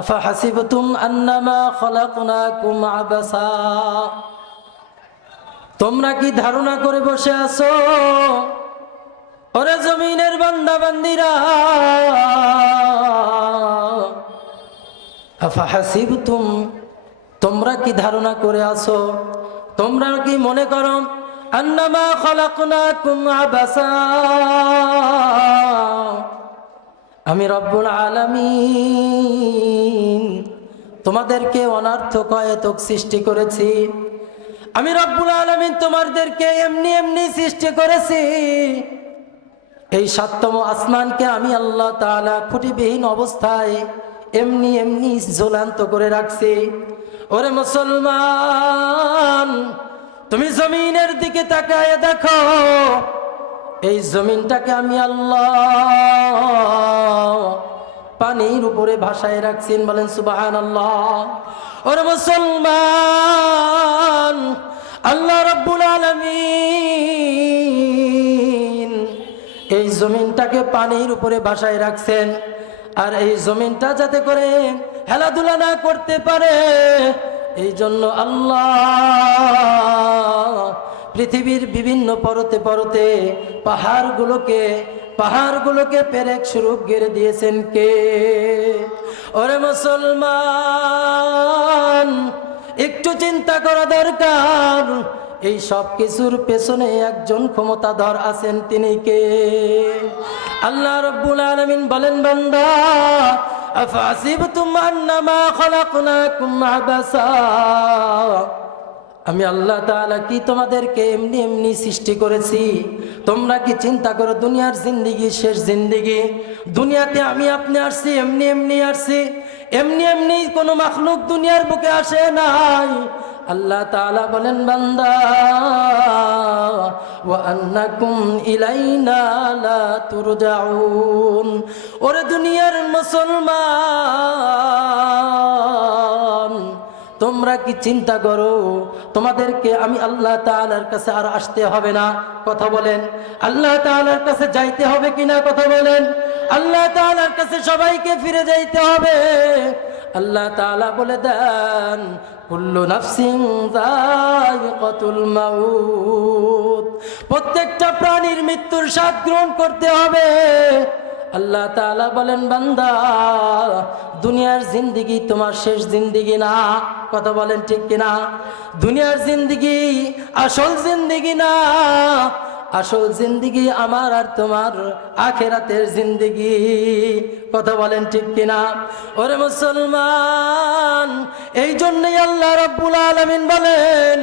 আফাহাসিবতুম আন্নামা খলাকনাকুম আবাসা, তোমরা কি ধারণা করে বসে আছো ওরে জমিনের বান্দা বান্দিরা? আফাহাসিবতুম, তোমরা কি ধারণা করে আছো, তোমরা কি মনে করো আন্নামা খলাকনাকুম আবাসা, আমি রব্বুল আলামিন তোমাদেরকে অনর্থক অহেতুক সৃষ্টি করেছি? আমি রব্বুল আলামিন তোমাদেরকে এমনি এমনি সৃষ্টি করেছি? এই সাততম আসমানকে আমি আল্লাহ তাআলা খুঁটিবিহীন অবস্থায় এমনি এমনি ঝুলন্ত করে রাখছি। ওরে মুসলমান, তুমি জমিনের দিকে তাকায় দেখো, এই জমিনটাকে আমি আল্লাহ পানির উপরে ভাসায় রাখছেন, বলেন সুবহানাল্লাহ। ওরে মুসলমান, আল্লাহ রাব্বুল আলামিন এই জমিনটাকে পানির উপরে ভাসায় রাখছেন, আর এই জমিনটা যাতে করে খেলাধুলা না করতে পারে, এই জন্য আল্লাহ পৃথিবীর বিভিন্ন পরতে পরতে পাহাড়গুলোকে পেরেক স্বরূপ ঘিরে দিয়েছেন কে? ওরে মুসলমান, একটু চিন্তা করা দরকার, এই সব কিছুর পেছনে একজন ক্ষমতাধর আছেন, তিনি কে? আল্লাহ রাব্বুল আলামিন বলেন, বান্দা আফাসিবতুম আন্নামা খলাকনাকুম আবাসা, আমি আল্লাহ তাআলা কি তোমাদেরকে এমনি এমনি সৃষ্টি করেছি? তোমরা কি চিন্তা করো দুনিয়ার জিন্দেগি শেষ জিন্দেগি? দুনিয়াতে আমি আপনি আসছি এমনি এমনি আসছি, এমনি এমনি কোনো মাখলুক দুনিয়ার বুকে আসে নাই। আল্লাহ তাআলা বলেন, বান্দা ওয়া আন্নাকুম ইলাইনা লা তুরজাউন, ওরে দুনিয়ার মুসলমান, তোমরা কি চিন্তা করো তোমাদেরকে আমি আল্লাহ তাআলার কাছে আর আসতে হবে না? কথা বলেন। আল্লাহ তাআলার কাছে যাইতে হবে কিনা? কথা বলেন। আল্লাহ তাআলার কাছে সবাইকে ফিরে যাইতে হবে। আল্লাহ তাআলা বলে দেন, কুল্লু নাফসিন যায়িকাতুল মাউত, প্রত্যেকটা প্রাণীর মৃত্যুর স্বাদ গ্রহণ করতে হবে। আল্লাহ তাআলা বলেন, বান্দা দুনিয়ার জিন্দেগি তোমার শেষ জিন্দেগি না। কথা বলেন ঠিক কিনা? দুনিয়ার জিন্দেগি আসল জিন্দেগি না, আসল জিন্দেগি আমার আর তোমার আখিরাতের জিন্দেগি। কথা বলেন ঠিক কিনা? ওরে মুসলমান, এই জন্যই আল্লাহ রাব্বুল আলামিন বলেন,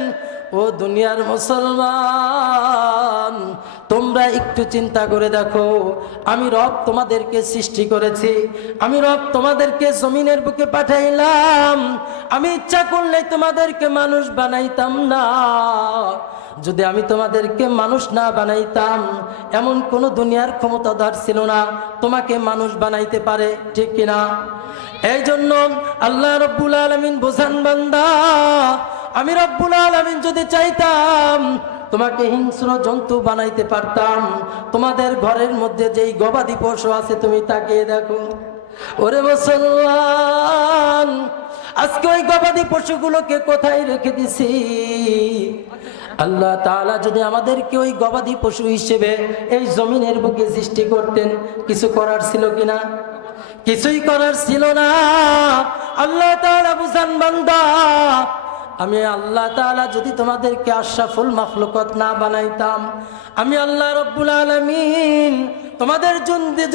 ও দুনিয়ার মুসলমান, তোমরা একটু চিন্তা করে দেখো, আমি রব তোমাদেরকে সৃষ্টি করেছি, আমি রব তোমাদেরকে জমিনের বুকে পাঠাইলাম, আমি ইচ্ছা করলে তোমাদেরকে মানুষ বানাইতাম না। যদি আমি তোমাদেরকে মানুষ না বানাইতাম, এমন কোন দুনিয়ার ক্ষমতাধর ছিল না তোমাকে মানুষ বানাইতে পারে, ঠিক কিনা? এই জন্য আল্লাহ রাব্বুল আলামিন বোঝান, বান্দা আমি রব্বুল আলামিন যদি চাইতাম তোমাকে হিংস্র জন্তু বানাইতে পারতাম। তোমাদের ঘরের মধ্যে যেই গবাদি পশু আছে তুমি তাকিয়ে দেখো। ওরে মুসলমান, আজকে ওই গবাদি পশুগুলোকে কোথায় রেখে দিছি? আল্লাহ তাআলা যদি আমাদেরকে ওই গবাদি পশু হিসেবে এই জমিনের বুকে সৃষ্টি করতেন, কিছু করার ছিল কিনা? কিছুই করার ছিল না। আল্লাহ তাআলা বুঝান, বান্দা আমি আল্লাহ তাআলা যদি তোমাদেরকে আশরাফুল মাখলুকাত না বানাইতাম, আমি আল্লাহ রাব্বুল আলামিন তোমাদের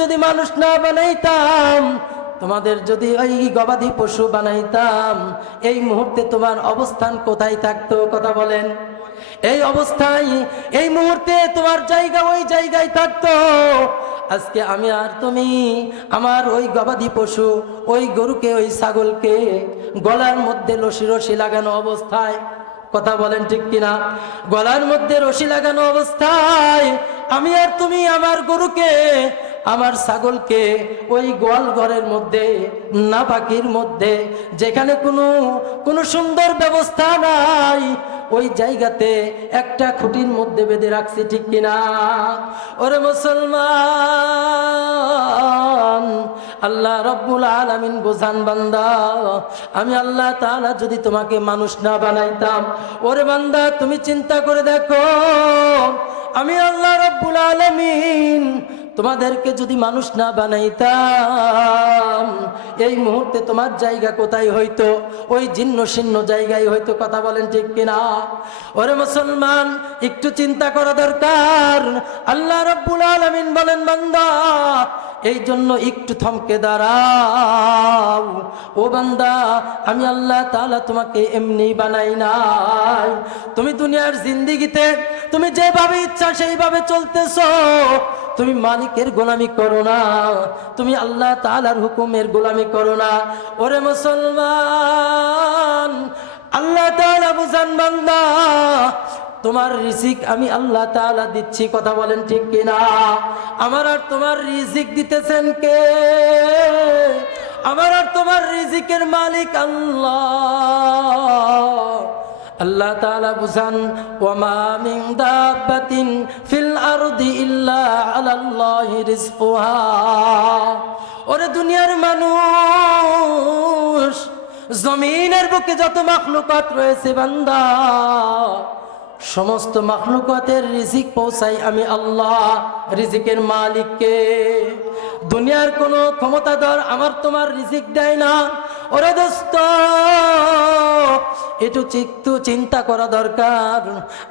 যদি মানুষ না বানাইতাম, তোমাদের যদি ওই গবাদি পশু বানাইতাম, এই মুহূর্তে তোমার অবস্থান কোথায় থাকতো? কথা বলেন। এই অবস্থায় এই মুহূর্তে তোমার জায়গা ওই জায়গায় থাকতো। আজকে আমি আর তুমি আমার ওই গবাদি পশু, ওই গরুকে, ওই ছাগলকে গলার মধ্যে রশি রশি লাগানো অবস্থায়, কথা বলেন ঠিক কিনা? গলার মধ্যে রশি লাগানো অবস্থায় আমি আর তুমি আমার গরুকে, আমার ছাগলকে ওই গোয়াল ঘরের মধ্যে, নাপাকির মধ্যে, যেখানে কোনো সুন্দর ব্যবস্থা নাই, ওই জায়গাতে একটা খুঁটির মধ্যে বেঁধে রাখছি, ঠিক কিনা? ওরে মুসলমান, আল্লাহ রব্বুল আলামিন বোঝান বান্দা, আমি আল্লাহ তাআলা যদি তোমাকে মানুষ না বানাইতাম, ওরে বান্দা তুমি চিন্তা করে দেখো, আমি আল্লাহ রব্বুল আলামিন তোমাদেরকে যদি মানুষ না বানাইতাম, এই মুহূর্তে তোমার জায়গা কোথায় হইতো? ওই জীর্ণ শীর্ণ জায়গায় হয়তো, কথা বলেন ঠিক কিনা? ওরে মুসলমান, একটু চিন্তা করা দরকার। আল্লাহ রাব্বুল আলামিন বলেন, বান্দা এই জন্য একটু থমকে দাঁড়াও। ও বান্দা, আমি আল্লাহ তাআলা তোমাকে এমনি বানাই নাই। তুমি দুনিয়ার জিন্দেগিতে তুমি যেভাবে ইচ্ছা সেইভাবে চলতেছো, তুমি মালিকের গোলামি করো না, তুমি আল্লাহ তাআলার হুকুমের গোলামি করো না। ওরে মুসলমান, আল্লাহ তাআলা বুঝান বান্দা, তোমার রিজিক আমি আল্লাহ তাআলা দিচ্ছি, কথা বলেন ঠিক কিনা? আমার আর তোমার রিজিক দিতেছেন কে? আমার আর তোমার রিজিকের মালিক আল্লাহ। আল্লাহ তাআলা বুঝান, ওয়ামা মিন দাব্বাতিন ফিল আরদি ইল্লা আলাল্লাহি রিজকুহা। ওরে দুনিয়ার মানুষ, জমিনের বুকে যত মাখলুকাত রয়েছে বান্দা, সমস্ত মাখলুকাতের রিজিক পৌঁছাই আমি আল্লাহ, রিজিকের মালিককে। দুনিয়ার কোনো ক্ষমতাধর আমার তোমার রিজিক দেয় না। ওরে দোস্ত, একটু চিন্তা করা দরকার।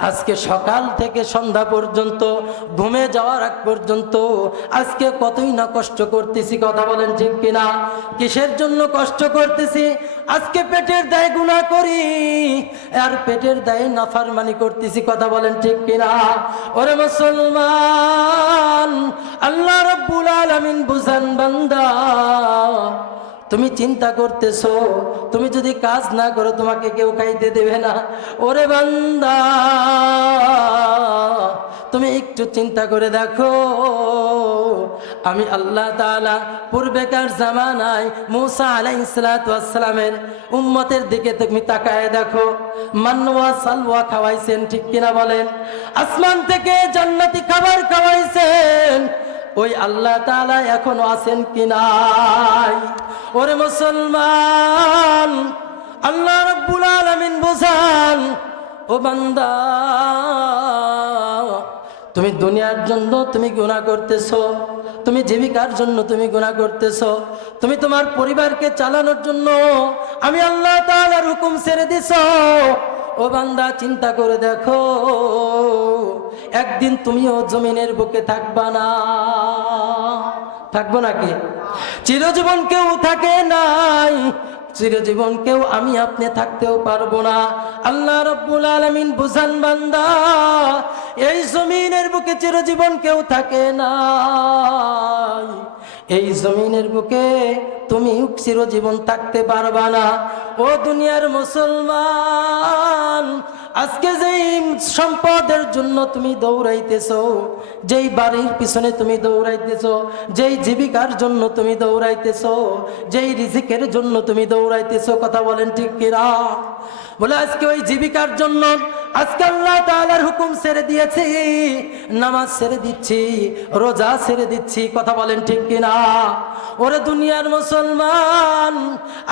আজকে সকাল থেকে সন্ধ্যা পর্যন্ত, ঘুমে যাওয়ার আগ পর্যন্ত আজকে কতই না কষ্ট করতেছি, কথা বলেন ঠিক কিনা? কিসের জন্য কষ্ট করতেছি? আজকে পেটের দায়ে গুনাহ করি আর পেটের দায়ে নাফরমানি করতেছি, কথা বলেন ঠিক কিনা? ওরে মুসলমান, আল্লাহ রাব্বুল আলামিন বুঝান বান্দা, তুমি চিন্তা করতেছো তুমি যদি কাজ না করো তোমাকে কেউ খাইতে দেবে না। ওরে বান্দা, তুমি একটু চিন্তা করে দেখো, আমি আল্লাহ তাআলা পূর্বেকার জামানায় মুসা আলাইহিস সালাতু ওয়াস সালামের উম্মতের দিকে তুমি তাকায় দেখো, মানওয়া সালওয়া খাওয়াইছেন, ঠিক কিনা বলেন? আসমান থেকে জান্নাতি খাবার খাওয়াইছেন। ওই আল্লাহ তাআলা এখনো আছেন কি নাই? ওরে মুসলমান, আল্লাহ রাব্বুল আলামিন বোঝান, ও বান্দা, তুমি দুনিয়ার জন্য তুমি গুনাহ করতেছো, তুমি জীবিকার জন্য তুমি গুনাহ করতেছো, তুমি তোমার পরিবারকে চালানোর জন্য আমি আল্লাহ তাআলার হুকুম ছেড়ে দিছো। ও বান্দা, চিন্তা করে দেখো, একদিন তুমিও জমিনের বুকে থাকবা না। থাকবো নাকি? চিরজীবন কেউ থাকে নাই, চিরজীবন কেউ আমি আপনি থাকতেও পারবো না। আল্লাহ রাব্বুল আলামিন বুঝান বান্দা, এই জমিনের বুকে চিরজীবন কেউ থাকে না। এই জমিনের বুকে তুমি চিরজীবন থাকতে পারবা না। ও দুনিয়ার মুসলমান, আজকে যেই সম্পদের জন্য তুমি দৌড়াইতেছো, যেই বাড়ির পিছনে তুমি দৌড়াইতেছো, যেই জীবিকার জন্য তুমি দৌড়াইতেছো, যেই রিজিকের জন্য তুমি দৌড়াইতেছো, কথা বলেন ঠিক কিনা? বলে আজকে ওই জীবিকার জন্য আজকে আল্লাহ তাআলার হুকুম ছেড়ে দিয়েছি, নামাজ ছেড়ে দিচ্ছি, রোজা ছেড়ে দিচ্ছি, কথা বলেন ঠিক কিনা? ওরে দুনিয়ার মুসলমান,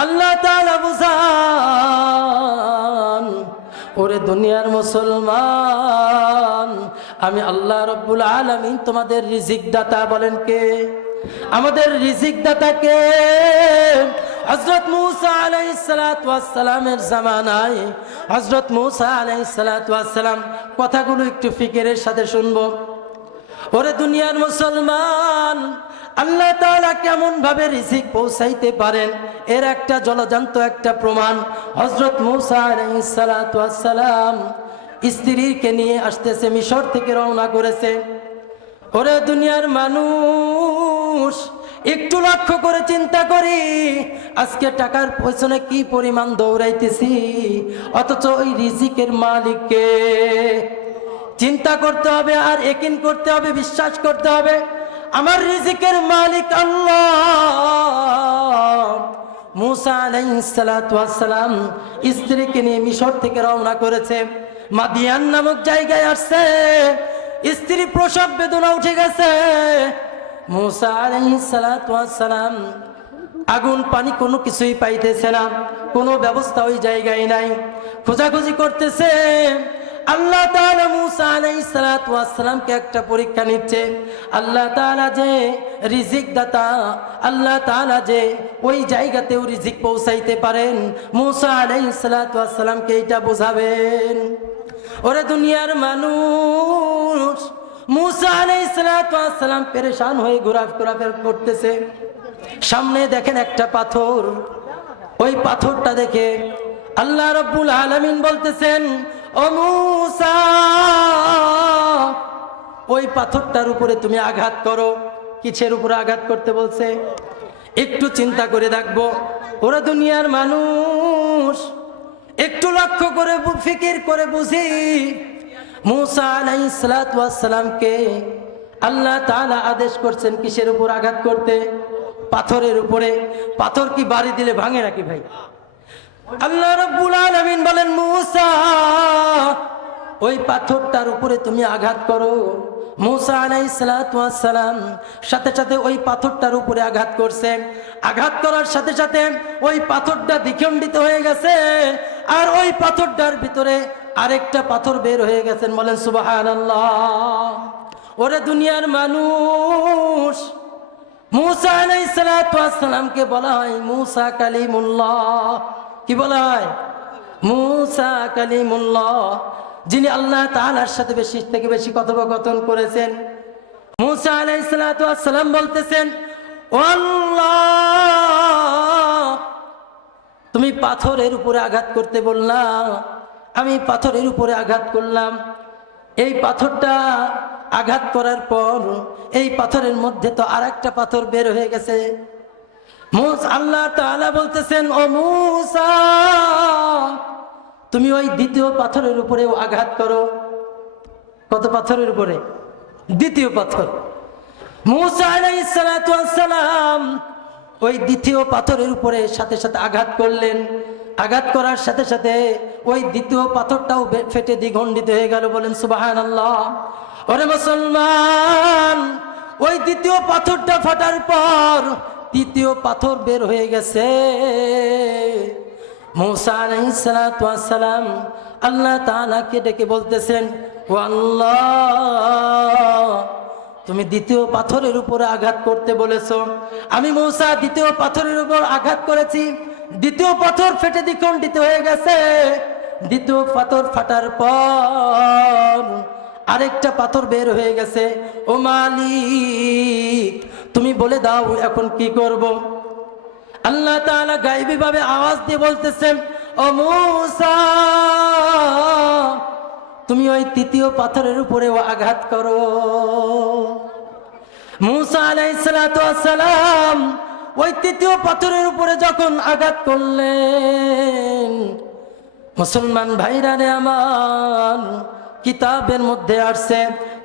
আল্লাহ তাআলা বুঝান, ওরে দুনিয়ার মুসলমান, আমি আল্লাহ রাব্বুল আলামিন তোমাদের রিজিক দাতা। বলেন কে? আমাদের রিজিক দাতা কে? হযরত মূসা আলাইহিস সালাতু ওয়াস সালামের জামানায় হযরত মূসা আলাইহিস সালাতু ওয়াস সালাম, কথাগুলো একটু ফিকিরের সাথে শুনবো। ওরে দুনিয়ার মুসলমান, আল্লাহ তাআলা কেমন ভাবে রিজিক পৌঁছাইতে পারেন এর একটা জলজান্ত একটা প্রমাণ। হযরত মূসা আলাইহিস সালাতু ওয়াস সালাম স্ত্রীকে নিয়ে আসতেছে, মিশর থেকে রওনা করেছে। ওরে দুনিয়ার মানুষ, একটু লক্ষ্য করে চিন্তা করি, আজকে টাকার পেছনে কি পরিমাণ দৌড়াইতেছি, অথচ ওই রিজিকের মালিককে চিন্তা করতে হবে আর ইয়াকিন করতে হবে, বিশ্বাস করতে হবে, আমার রিজিকের মালিক আল্লাহ। মূসা আলাইহিস সালাতু ওয়াস সালাম স্ত্রীকে নিয়ে মিশর থেকে রওনা করেছে। মাদিয়ান নামক জায়গায় আসছে, স্ত্রী প্রসব বেদনা উঠে গেছে। মূসা আলাইহিস সালাতু ওয়াস সালাম আগুন পানি কোনো কিছুই পাইতেছে না, কোনো ব্যবস্থা ওই জায়গায় নাই, খোঁজাখুঁজি করতেছে। আল্লাহ তাআলা মূসা আলাইহিস সালাতু ওয়াস সালামকে একটা পরীক্ষা নিচ্ছে। আল্লাহ তাআলা যে রিজিক দাতা, আল্লাহ তাআলা যে ওই জায়গাতেও রিজিক পৌঁছাইতে পারেন, মূসা আলাইহিস সালাতু ওয়াস সালামকে এটা বোঝাবেন। ওরে দুনিয়ার মানুষ, মূসা আলাইহিস সালাতু ওয়াস সালাম পেরেশান হয়ে ঘোরাফেরা করতেছে। সামনে দেখেন একটা পাথর, ওই পাথরটা দেখে আল্লাহ রাব্বুল আলামিন বলতেছেন, ও মূসা, ওই পাথরটার উপরে তুমি আঘাত করো। কিসের উপরে আঘাত করতে বলছে? একটু চিন্তা করে দেখবো। ওরা দুনিয়ার মানুষ, একটু লক্ষ্য করে ফিকির করে বুঝি। মূসা আলাইহিস সালাতু ওয়াস সালামকে আল্লাহ তাআলা আদেশ করছেন কিসের উপর আঘাত করতে? পাথরের উপরে। পাথর কি বাড়ি দিলে ভাঙে নাকি ভাই? আল্লাহ রাব্বুল আলামিন বলেন, মূসা, ওই পাথরটার উপরে তুমি আঘাত করো। মূসা আলাইহিস সালাতু ওয়াস সালাম সাথে সাথে ওই পাথরটার উপরে আঘাত করছে। আঘাত করার সাথে সাথে ওই পাথরটা দ্বিখণ্ডিত হয়ে গেছে, আর ওই পাথরটার ভিতরে আরেকটা পাথর বের হয়ে গেছেন। বলেন সুবহানাল্লাহ। ওরে দুনিয়ার মানুষ, মূসা আলাইহিস সালাতু ওয়াস সালামকে বলা হয় মূসা কালিমুল্লাহ। কি বলা হয়? মূসা কালিমুল্লাহ, যিনি আল্লাহ তাআলার সাথে বেশি থেকে বেশি কথোপকথন করেছেন। মূসা আলাইহিস সালাতু ওয়াস সালাম বলতেছেন, ও আল্লাহ, তুমি পাথরের উপরে আঘাত করতে বললা, আমি পাথরের উপরে আঘাত করলাম। এই পাথরটা আঘাত করার পর এই পাথরের মধ্যে তো আরেকটা পাথর বের হয়ে গেছে। আল্লাহ তাআলা বলতেছেন, ও মূসা, তুমি ওই দ্বিতীয় পাথরের উপরেও আঘাত করো। কত পাথরের উপরে? দ্বিতীয় পাথর। মূসা আলাইহিস সালাতু ওয়াস সালাম ওই দ্বিতীয় পাথরের উপরে সাথে সাথে আঘাত করলেন। আঘাত করার সাথে সাথে ওই দ্বিতীয় পাথরটাও ফেটে দ্বিখণ্ডিত হয়ে গেল। বলেন সুবহানাল্লাহ। ওরে মুসলমান, ওই দ্বিতীয় পাথরটা ফাটার পর তৃতীয় পাথর বের হয়ে গেছে। মূসা আলাইহিস সালাতু ওয়াস সালাম আল্লাহ তাআলাকে ডেকে বলতেছেন, ও আল্লাহ, তুমি দ্বিতীয় পাথরের উপরে আঘাত করতে বলেছো। আমি মূসা দ্বিতীয় পাথরের উপর আঘাত করেছি, দ্বিতীয় পাথর ফেটে দ্বিখণ্ডিত হয়ে গেছে। দ্বিতীয় পাথর ফাটার পর আরেকটা পাথর বের হয়ে গেছে। ও মালিক, তুমি বলে দাও এখন কি করব? আল্লাহ তাআলা গায়বী ভাবে আওয়াজ দিয়ে বলতেছেন, ও মূসা, তুমি ওই তৃতীয় পাথরের উপরেও আঘাত করো। মূসা আলাইহিস সালাতু ওয়াস সালাম ওই তৃতীয় পাথরের উপরে যখন আঘাত করলেন, মুসলমান ভাইরা রে আমার, কিতাবের মধ্যে আসছে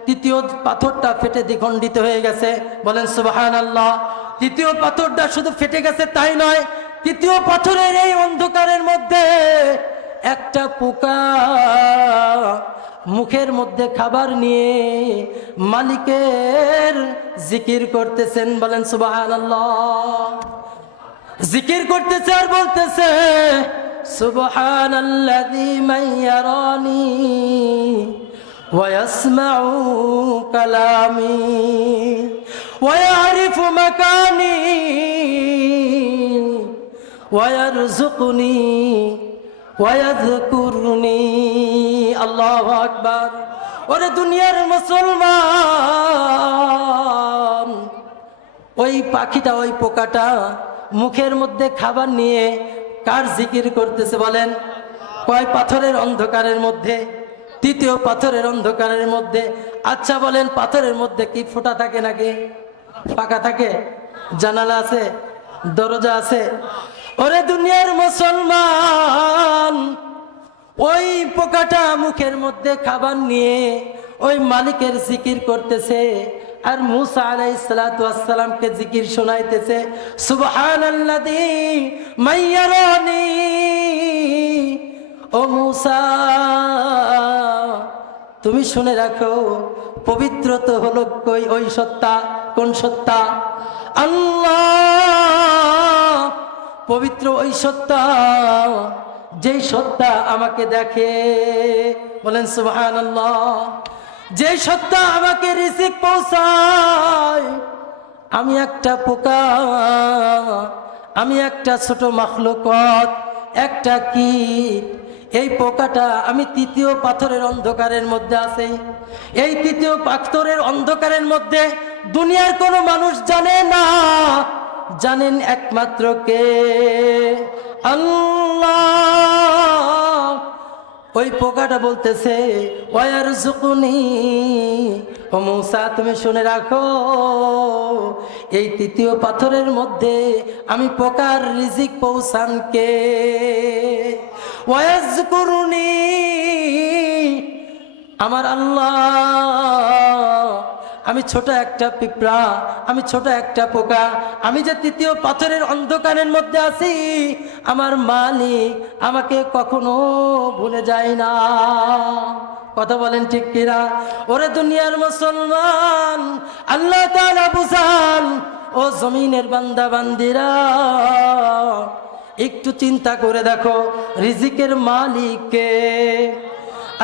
তৃতীয় পাথরটা ফেটে দ্বিখণ্ডিত হয়ে গেছে। বলেন সুবহানাল্লাহ। তৃতীয় পাথরটা শুধু ফেটে গেছে তাই নয়, তৃতীয় পাথরের এই অন্ধকারের মধ্যে একটা পোকা মুখের মধ্যে খাবার নিয়ে মালিকের জিকির করতেছেন। বলেন সুবহানাল্লাহ। জিকির করতেছে আর বলতেছে, সুবহানাল্লাযী মান ইয়ারানি ওয়া ইয়াসমাউ কালামি ওয়া ইয়ারিফু মাকানি ওয়া ইয়ারযুকুনি ওয়া ইয়াযকুরুনি। আল্লাহু আকবার। ওরে দুনিয়ার মুসলমান, ওই পাখিটা, ওই পোকাটা মুখের মধ্যে খাবার নিয়ে কার জিকির করতেছে বলেন? কয় পাথরের অন্ধকারের মধ্যে? তৃতীয় পাথরের অন্ধকারের মধ্যে। আচ্ছা বলেন, পাথরের মধ্যে কি ফোঁটা থাকে নাকি? ফাঁকা থাকে? জানালা আছে? দরজা আছে? ওরে দুনিয়ার মুসলমান, ওই পোকাটা মুখের মধ্যে খাবার নিয়ে ওই মালিকের জিকির করতেছে, আর মূসা আলাইহিস সালাতু ওয়াস সালামকে জিকির শোনাইতেছে, সুবহানাল্লাযী মান ইয়ারানি। ও মূসা, তুমি শুনে রাখো, পবিত্র তো হলো ওই সত্তা। কোন সত্তা? আল্লাহ। পবিত্র ওই সত্তা, যেই সত্তা আমাকে দেখে। বলেন সুবহানাল্লাহ। যেই সত্তা আমাকে রিজিক পৌঁছায়। আমি একটা পোকা, আমি একটা ছোট মাখলুকাত, একটা কীট। এই পোকাটা আমি তৃতীয় পাথরের অন্ধকারের মধ্যে আছি। এই তৃতীয় পাথরের অন্ধকারের মধ্যে দুনিয়ার কোনো মানুষ জানে না, জানেন একমাত্র কে? আল্লাহ। ওই পোকাটা বলতেছে, ওয়ারযুকুনি। ও মূসা, তুমি শুনে রাখো, এই তৃতীয় পাথরের মধ্যে আমি পোকার রিজিক পৌঁছান কে? ওয়াজকুরুনি, আমার আল্লাহ। আমি ছোট একটা পিঁপড়া, আমি ছোট একটা পোকা, আমি যে তৃতীয় পাথরের অন্ধকারের মধ্যে আছি, আমার মালিক আমাকে কখনো ভুলে যায় না। কথা বলেন ঠিক কিনা? ওরে দুনিয়ার মুসলমান, আল্লাহ তাআলা বুঝান, ও জমিনের বান্দা বান্দিরা, একটু চিন্তা করে দেখো, রিজিকের মালিক কে?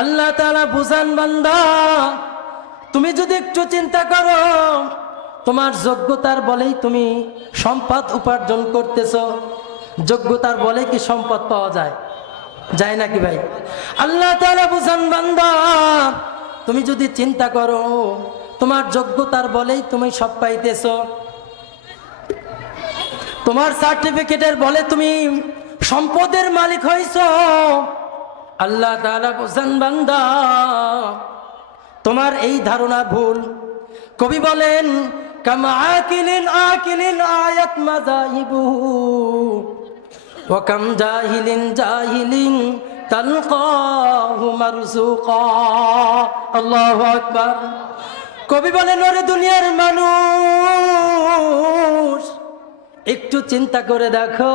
আল্লাহ তাআলা বুঝান বান্দা, তুমি যদি একটু চিন্তা করো, তোমার যোগ্যতার বলেই তুমি সম্পদ উপার্জন করতেছো। যোগ্যতার বলে কি সম্পদ পাওয়া যায়? যায় নাকি ভাই? আল্লাহ তাআলা বুঝান বান্দা, তুমি যদি চিন্তা করো, তোমার যোগ্যতার বলেই তুমি সব পাইতেছো। তোমার সার্টিফিকেটের বলে তুমি সম্পদের মালিক হইছো। আল্লাহ তাআলা বুঝান বান্দা, তোমার এই ধারণা ভুল। কবি বলেন, কামা আকিলিন আকিলিন আয়াত মাযাহিবুহু ওয়া কাম জাহিলিন জাহিলিন তালকাহু মারযুকা। আল্লাহু আকবার। কবি বলেন, ওরে দুনিয়ার মানুষ, একটু চিন্তা করে দেখো,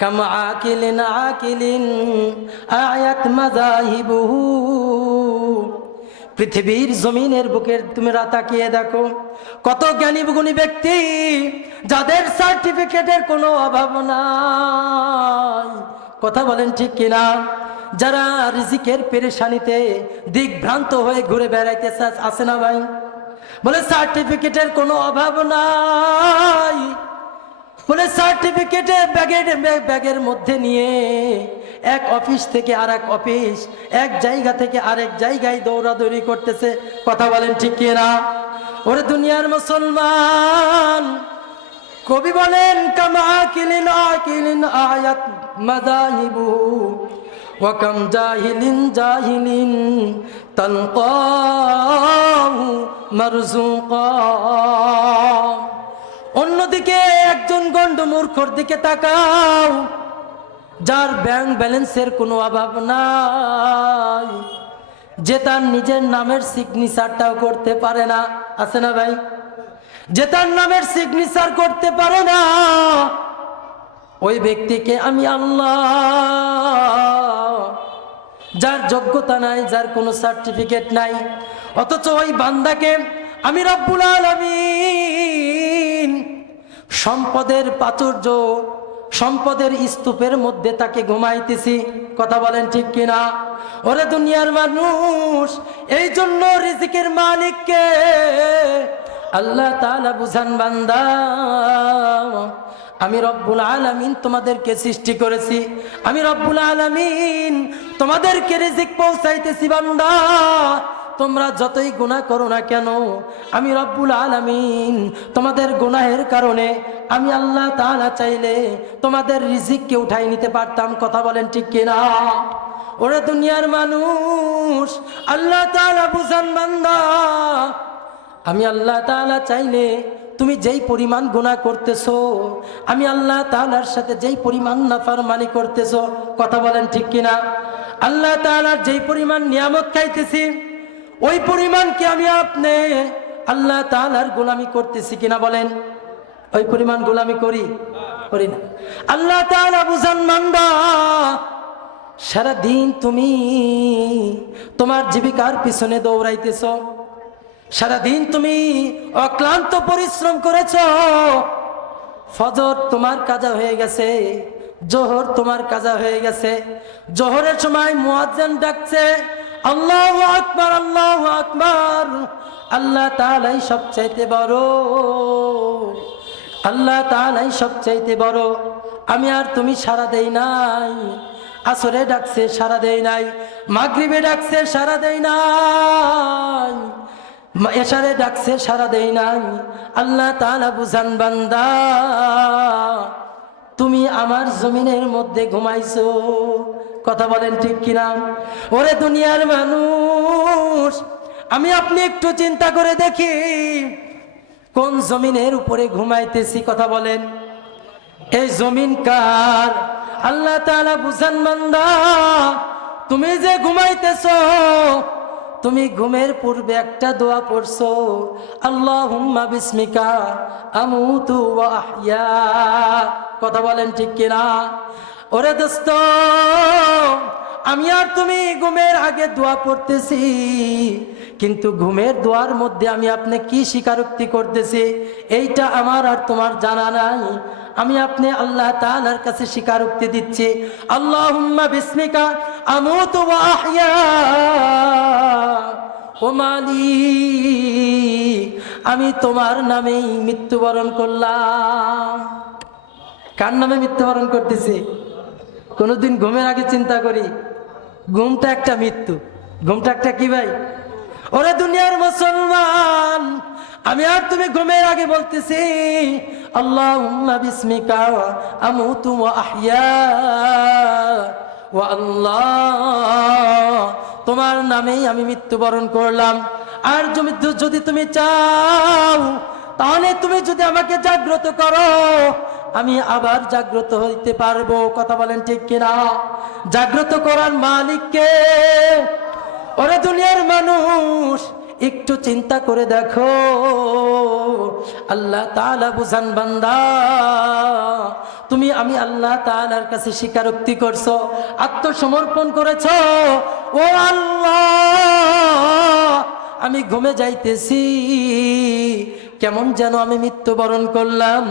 কামা আকিলিন আকিলিন আয়াত মাযাহিবুহু। পৃথিবীর জমিনের বুকের তুমি তাকিয়ে দেখো, কত জ্ঞানী গুণী ব্যক্তি যাদের সার্টিফিকেটের কোনো অভাব নাই। কথা বলেন ঠিক কিনা? যারা রিজিকের পেরেশানিতে দিকভ্রান্ত হয়ে ঘুরে বেড়াইতেছে, আছে না ভাই? বলে সার্টিফিকেটের কোনো অভাব নাই, বলে সার্টিফিকেটে ব্যাগের মধ্যে নিয়ে এক অফিস থেকে আরেক অফিস, এক জায়গা থেকে আরেক জায়গায় দৌড়াদৌড়ি করতেছে। কথা বলেন ঠিক কিনা? ওরে দুনিয়ার মুসলমান, কবি বলেন, কামা আকিলিন আকিলিন আয়াত মাযাহিবুহু ওয়া কাম জাহিলিন জাহিলিন তালকাহু মারযুকা। অন্যদিকে একজন গণ্ড মূর্খর দিকে তাকাও, যার ব্যাংক ব্যালেন্সের কোনো অভাব নাই, যে তার নিজের নামের সিগনেচারটাও করতে পারে না। আছে না ভাই? যে তার নামের সিগনেচার করতে পারে না, ওই ব্যক্তিকে আমি আল্লাহ, যার যোগ্যতা নাই, যার কোনো সার্টিফিকেট নাই, অথচ ওই বান্দাকে আমি রব্বুল আলামিন সম্পদের প্রাচুর্য, সম্পদের স্তূপের মধ্যে তাকে ঘুমাইতেছি। কথা বলেন ঠিক কিনা? ওরে দুনিয়ার মানুষ, এই জন্য রিজিকের মালিককে আল্লাহ তাআলা বুঝান বান্দা, আমি রব্বুল আলামিন তোমাদেরকে সৃষ্টি করেছি, আমি রব্বুল আলামিন তোমাদেরকে রিজিক পৌঁছাইতেছি বান্দা। তোমরা যতই গুনাহ করো না কেন, আমি রব্বুল আলামিন তোমাদের গুনাহের কারণে আমি আল্লাহ তাআলা চাইলে তোমাদের রিজিককে উঠাই নিতে পারতাম। কথা বলেন ঠিক কিনা? ওরে দুনিয়ার মানুষ, আল্লাহ তাআলা বুঝান বান্দা, আমি আল্লাহ তাআলা চাইলে তুমি যেই পরিমাণ গুনাহ করতেছো, আমি আল্লাহ তাআলার সাথে যেই পরিমাণ নাফরমানি করতেছো, কথা বলেন ঠিক কিনা? আল্লাহ তাআলার যেই পরিমাণ নিয়ামত খাইতেছি, ওই পরিমাণ কি আমি আপনি আল্লাহ তাআলার গোলামি করতেছি কিনা বলেন? ওই পরিমাণ গোলামি করি না। আল্লাহ তাআলা বুঝান বান্দা, সারা দিন তুমি তোমার জীবিকার পিছনে দৌড়াইতেছ, সারা দিন তুমি অক্লান্ত পরিশ্রম করেছ। ফজর তোমার কাজা হয়ে গেছে, জোহর তোমার কাজা হয়ে গেছে। জোহরের সময় মুয়াজ্জিন ডাকছে, আল্লাহু আকবার, আল্লাহু আকবার। আল্লাহ তাআলাই সবচাইতে বড়, আল্লাহ তাআলাই সবচাইতে বড়। আমি আর তুমি সাড়া দেই নাই। আসরে ডাকছে, সাড়া দেই নাই। মাগরিবে ডাকছে, সাড়া দেই নাই। এশারে ডাকছে, সাড়া দেই নাই। আল্লাহ তাআলা বুঝান, বান্দা তুমি আমার জমিনের মধ্যে ঘুমাইছো। কথা বলেন ঠিক কিনা? ওরে দুনিয়ার মানুষ, আমি আপনি একটু চিন্তা করে দেখি, কোন জমিনের উপরে ঘুমাইতেছি? কথা বলেন। এই জমিন কার? আল্লাহ তাআলা বুঝান, বান্দা তুমি যে ঘুমাইতেছো, তুমি ঘুমের পূর্বে একটা দোয়া পড়ছো, আল্লাহুম্মা বিসমিকা আমুতু ওয়া আহইয়া। কথা বলেন ঠিক কিনা? ওরে দোস্ত, আমি আর তুমি ঘুমের আগে দোয়া পড়তেছি, কিন্তু ঘুমের দোয়ার মধ্যে আমি আপনি কি স্বীকারোক্তি করতেছি এইটা আমার আর তোমার জানা নাই। আমি আপনি আল্লাহ তাআলার কাছে স্বীকারোক্তি দিচ্ছি, আল্লাহুম্মা বিসমিকা আমুতু ওয়া আহইয়া। ও মালিক, আমি তোমার নামেই মৃত্যুবরণ করলাম। কার নামে মৃত্যুবরণ করতেছি? কোনোদিন ঘুমের আগে চিন্তা করি, ঘুমটা একটা মৃত্যু। ঘুমটা একটা কি ভাই? ওরে দুনিয়ার মুসলমান, আমি আর তুমি ঘুমের আগে বলতেছি, আল্লাহুম্মা বিসমিকা আমুতু ওয়া আহইয়া। ওয়া আল্লাহ, তোমার নামেই আমি মৃত্যুবরণ করলাম। আর যদি তুমি চাও, তাহলে তুমি যদি আমাকে জাগ্রত করো, আমি আবার জাগ্রত হইতে পারবো। কথা বলেন ঠিক কিনা? জাগ্রত করার মালিক কে? ওরে দুনিয়ার মানুষ, একটু চিন্তা করে দেখো। আল্লাহ তাআলা বুঝান, বান্দা তুমি আমি আল্লাহ তাআলার কাছে স্বীকারোক্তি করছো, আত্মসমর্পণ করেছো। ও আল্লাহ, আমি ঘুমে যাইতেছি, কেমন যেন আমি মৃত্যুবরণ করলাম।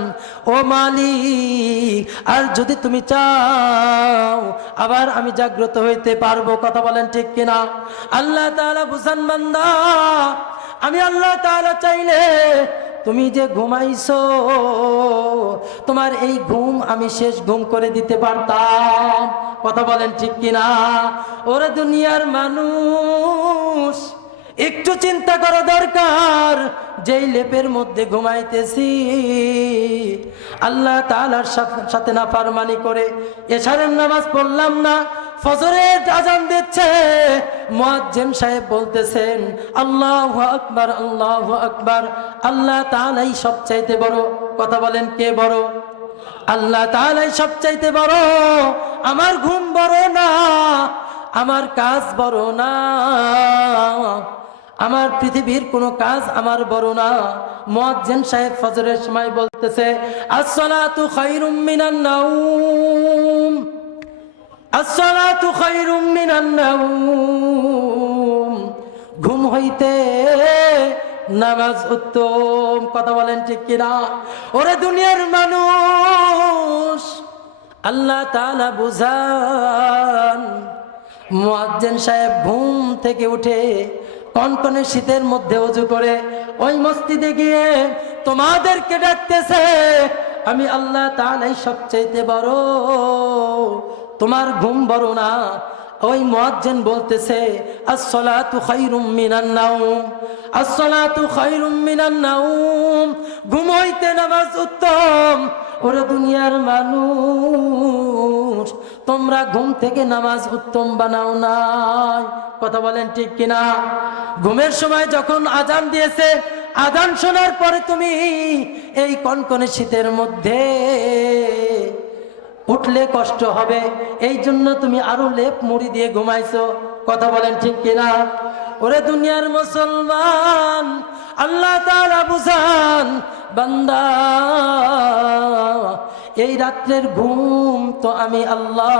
ও মালিক, আর যদি তুমি চাও আবার আমি জাগ্রত হইতে পারবো। কথা বলেন ঠিক কিনা? আল্লাহ তাআলা বুঝান, বান্দা আমি আল্লাহ তাআলা চাইলে তুমি যে ঘুমাইছো, তোমার এই ঘুম আমি শেষ ঘুম করে দিতে পারতাম। কথা বলেন ঠিক কিনা? ওরে দুনিয়ার মানুষ, একটু চিন্তা করা দরকার। যেই লেপের মধ্যে ঘুমাইতেছি, আল্লাহ তাআলার সাথে নাফরমানি করে এশারের নামাজ পড়লাম না, ফজরের আজান দিচ্ছে, মুয়াজ্জিন সাহেব বলতেছেন আল্লাহু আকবার, আল্লাহু আকবার। আল্লাহ তাআলাই সবচাইতে বড়। কথা বলেন, কে বড়? আল্লাহ তাআলাই সবচাইতে বড়। আমার ঘুম বড় না, আমার কাজ বড় না, আমার পৃথিবীর কোনো কাজ আমার বড় না। মুয়াজ্জিন সাহেব ফজরের সময় বলতেছে, আসসালাতু খায়রুম মিনান নাওম, আসসালাতু খায়রুম মিনান নাওম। ঘুম হইতে নামাজ উত্তম। কথা বলেন ঠিক কিনা? ওরে দুনিয়ার মানুষ, আল্লাহ তাআলা বুঝান। মুয়াজ্জিন সাহেব ঘুম থেকে উঠে কনকনে শীতের মধ্যে ওযু করে ওই মসজিদে গিয়ে তোমাদেরকে ডাকতেছে, আমি আল্লাহ তাআলাই সবচাইতে বড়, তোমার ঘুম বড় না। ওই মুয়াজ্জিন বলতেছে, আসসালাতু খায়রুম মিনান নাওম, আসসালাতু খায়রুম মিনান নাওম। ঘুম হইতে নামাজ উত্তম। ওরে দুনিয়ার মানুষ, তোমরা ঘুম থেকে নামাজ উত্তম বানাও নাই। কথা বলেন ঠিক কিনা? ঘুমের সময় যখন আজান দিয়েছে, আজান শোনার পরে তুমি এই কনকনে শীতের মধ্যে উঠলে কষ্ট হবে, এই জন্য তুমি আরো লেপ মুড়ি দিয়ে ঘুমাইছো। কথা বলেন ঠিক কিনা? ওরে দুনিয়ার মুসলমান, আল্লাহ তাআলা বুঝান, বান্দা এই রাত্রের ঘুম তো আমি আল্লাহ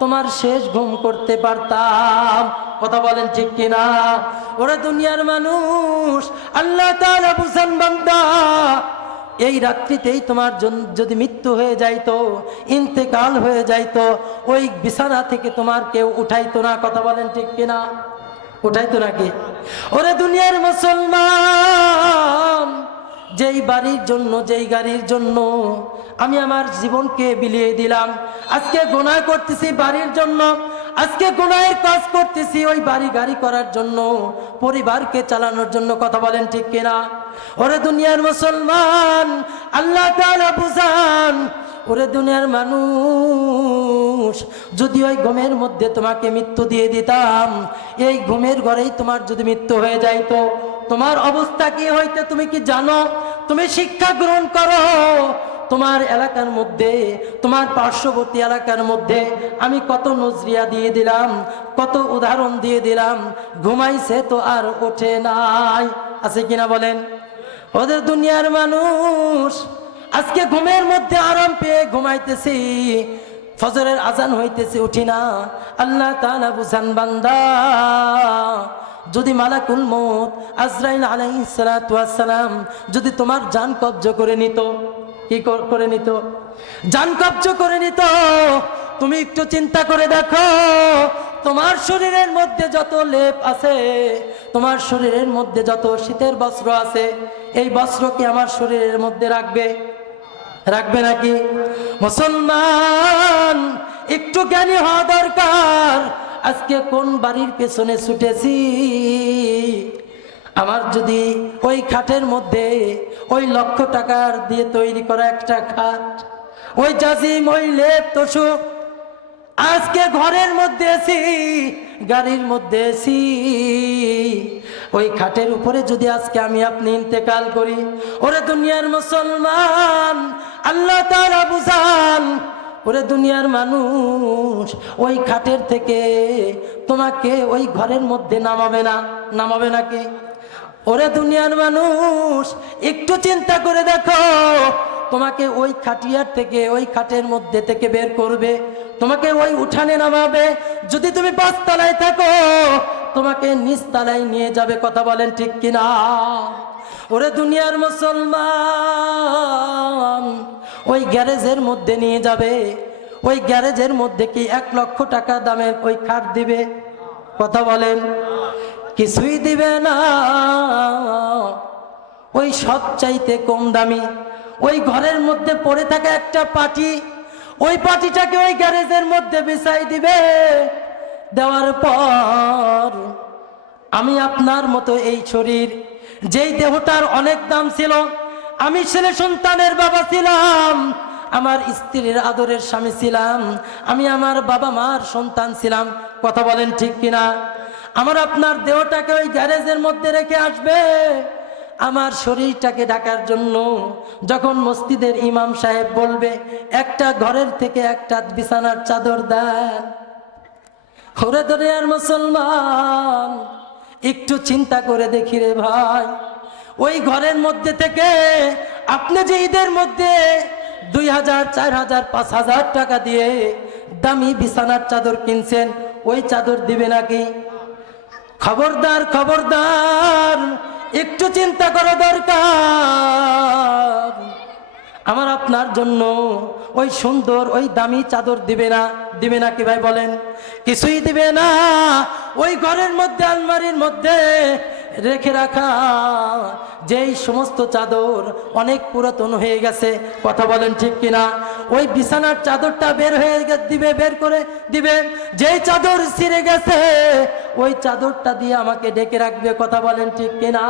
তোমার শেষ ঘুম করতে পারতাম। কথা বলেন ঠিক কিনা? ওরা দুনিয়ার মানুষ, আল্লাহ তাআলা বুঝান বান্দা, এই রাত্রিতেই তোমার যদি মৃত্যু হয়ে যাইতো, ইন্তেকাল হয়ে যাইতো, ওই বিছানা থেকে তোমার কেউ উঠাইতো না। কথা বলেন ঠিক কিনা? উঠাইতো নাকি? ওরে দুনিয়ার মুসলমান, যেই বাড়ির জন্য, যেই গাড়ির জন্য আমি আমার জীবনকে বিলিয়ে দিলাম, আজকে গুনাহ করতেছি বাড়ির জন্য, আজকে গুনাহের কাজ করতেছি ওই বাড়ি গাড়ি করার জন্য, পরিবারকে চালানোর জন্য। কথা বলেন ঠিক কিনা? ওরে দুনিয়ার মুসলমান, আল্লাহ তাআলা বুঝান, ওরে দুনিয়ার মানুষ, যদি ওই ঘুমের মধ্যে তোমাকে মৃত্যু দিয়ে দিতাম, এই ঘুমের ঘরেই তোমার যদি মৃত্যু হয়ে যাইতো, তোমার অবস্থা কি হইতো তুমি কি জানো? তুমি শিক্ষা গ্রহণ করো। তোমার এলাকার মধ্যে, তোমার পার্শ্ববর্তী এলাকার মধ্যে আমি কত নজরিয়া দিয়ে দিলাম, কত উদাহরণ দিয়ে দিলাম, ঘুমাইছে তো আর ওঠে নাই। আছে কিনা বলেন? ওদের দুনিয়ার মানুষ, আজকে ঘুমের মধ্যে আরাম পেয়ে ঘুমাইতেছি, ফজরের আজান হইতেছে উঠি না। আল্লাহ তাআলা বুঝান বান্দা, যদি মালাকুল মউত আজরাইল আলাইহিস সালাতু ওয়াস সালাম যদি তোমার জান কবজ করে নিত, কি করে নিত? জান কবজ করে নিত। তুমি একটু চিন্তা করে দেখো, তোমার শরীরের মধ্যে যত লেপ আছে, তোমার শরীরের মধ্যে যত শীতের বস্ত্র আছে, এই বস্ত্র কি আমার শরীরের মধ্যে রাখবে? রাখবে নাকি? মুসলমান, একটু জ্ঞানী হওয়া দরকার। আজকে কোন বাড়ির পেছনে ছুটেছি, আমার যদি ওই খাটের মধ্যে ওই লক্ষ টাকার দিয়ে তৈরি করা একটা খাট, ওই জাজিম, ওই লেপ তোষক, আজকে ঘরের মধ্যে আছি, গাড়ির মধ্যে আছি, ওই খাটের উপরে যদি আজকে আমি আপনি ইন্তেকাল করি, ওরে দুনিয়ার মুসলমান, আল্লাহ তাআলা বুঝান, ওরে দুনিয়ার মানুষ, ওই খাটের থেকে তোমাকে ওই ঘরের মধ্যে নামাবে না। নামাবে নাকি? ওরে দুনিয়ার মানুষ, একটু চিন্তা করে দেখো, তোমাকে ওই খাটিয়ার থেকে, ওই খাটের মধ্যে থেকে বের করবে, তোমাকে ওই উঠানে নামাবে। যদি তুমি ৫ তলায় থাকো, তোমাকে নিচ তলায় নিয়ে যাবে। কথা বলেন ঠিক কিনা? ওরে দুনিয়ার মুসলমান, ওই গ্যারেজের মধ্যে নিয়ে যাবে, ওই গ্যারেজের মধ্যে কি ১ লক্ষ টাকা দামের ওই খাট দিবে? কথা বলেন, কিছুই দিবে না। ওই সবচাইতে কম দামি ওই ঘরের মধ্যে পড়ে থাকা একটা পাটি, ওই পাটিটাকে ওই গ্যারেজের মধ্যে বিছাই দিবে। দেওয়ার পর আমি আপনার মতো এই শরীর, যেই দেহটার অনেক দাম ছিল, আমি ছেলে সন্তানের বাবা ছিলাম, আমার স্ত্রীর আদরের স্বামী ছিলাম, আমি আমার বাবা মার সন্তান ছিলাম। কথা বলেন ঠিক কিনা? আমার আপনার দেহটাকে ওই গ্যারেজের মধ্যে রেখে আসবে। আমার শরীরটাকে ঢাকার জন্য যখন মসজিদের ইমাম সাহেব বলবে একটা ঘরের থেকে একটা বিছানার চাদর দেন, ওরে দুনিয়ার মুসলমান, একটু চিন্তা করে দেখি রে ভাই, ওই ঘরের মধ্যে থেকে আপনি যে ঈদের মধ্যে ২,০০০, ৪,০০০, ৫,০০০ টাকা দিয়ে দামি বিছানার চাদর কিনছেন, ওই চাদর দিবে নাকি? খবরদার, খবরদার, একটু চিন্তা করা দরকার। আমার আপনার জন্য ওই সুন্দর, ওই দামি চাদর দিবে না? দিবে নাকি ভাই বলেন? কিছুই দিবে না। ওই ঘরের মধ্যে, আলমারির মধ্যে রেখে রাখা যেই সমস্ত চাদর অনেক পুরাতন হয়ে গেছে, কথা বলেন ঠিক কিনা, ওই বিছানার চাদরটা বের হয়ে দিবে, বের করে দিবে। যেই চাদর ছিঁড়ে গেছে ওই চাদরটা দিয়ে আমাকে ঢেকে রাখবে। কথা বলেন ঠিক কিনা?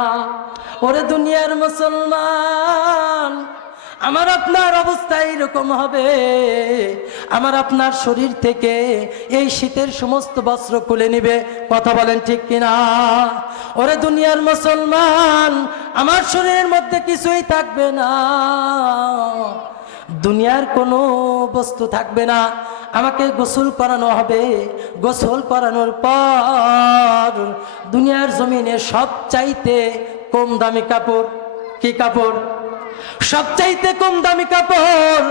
ওরে দুনিয়ার মুসলমান, আমার আপনার অবস্থা এইরকম হবে। আমার আপনার শরীর থেকে এই শীতের সমস্ত বস্ত্র খুলে নিবে। কথা বলেন ঠিক কিনা? ওরে দুনিয়ার মুসলমান, আমার শরীরের মধ্যে কিছুই থাকবে না, দুনিয়ার কোনো বস্তু থাকবে না। আমাকে গোসল করানো হবে। গোসল করানোর পর দুনিয়ার জমিনে সবচাইতে কম দামি কাপড়, কি কাপড়? সবচাইতে কম দামি কাপড়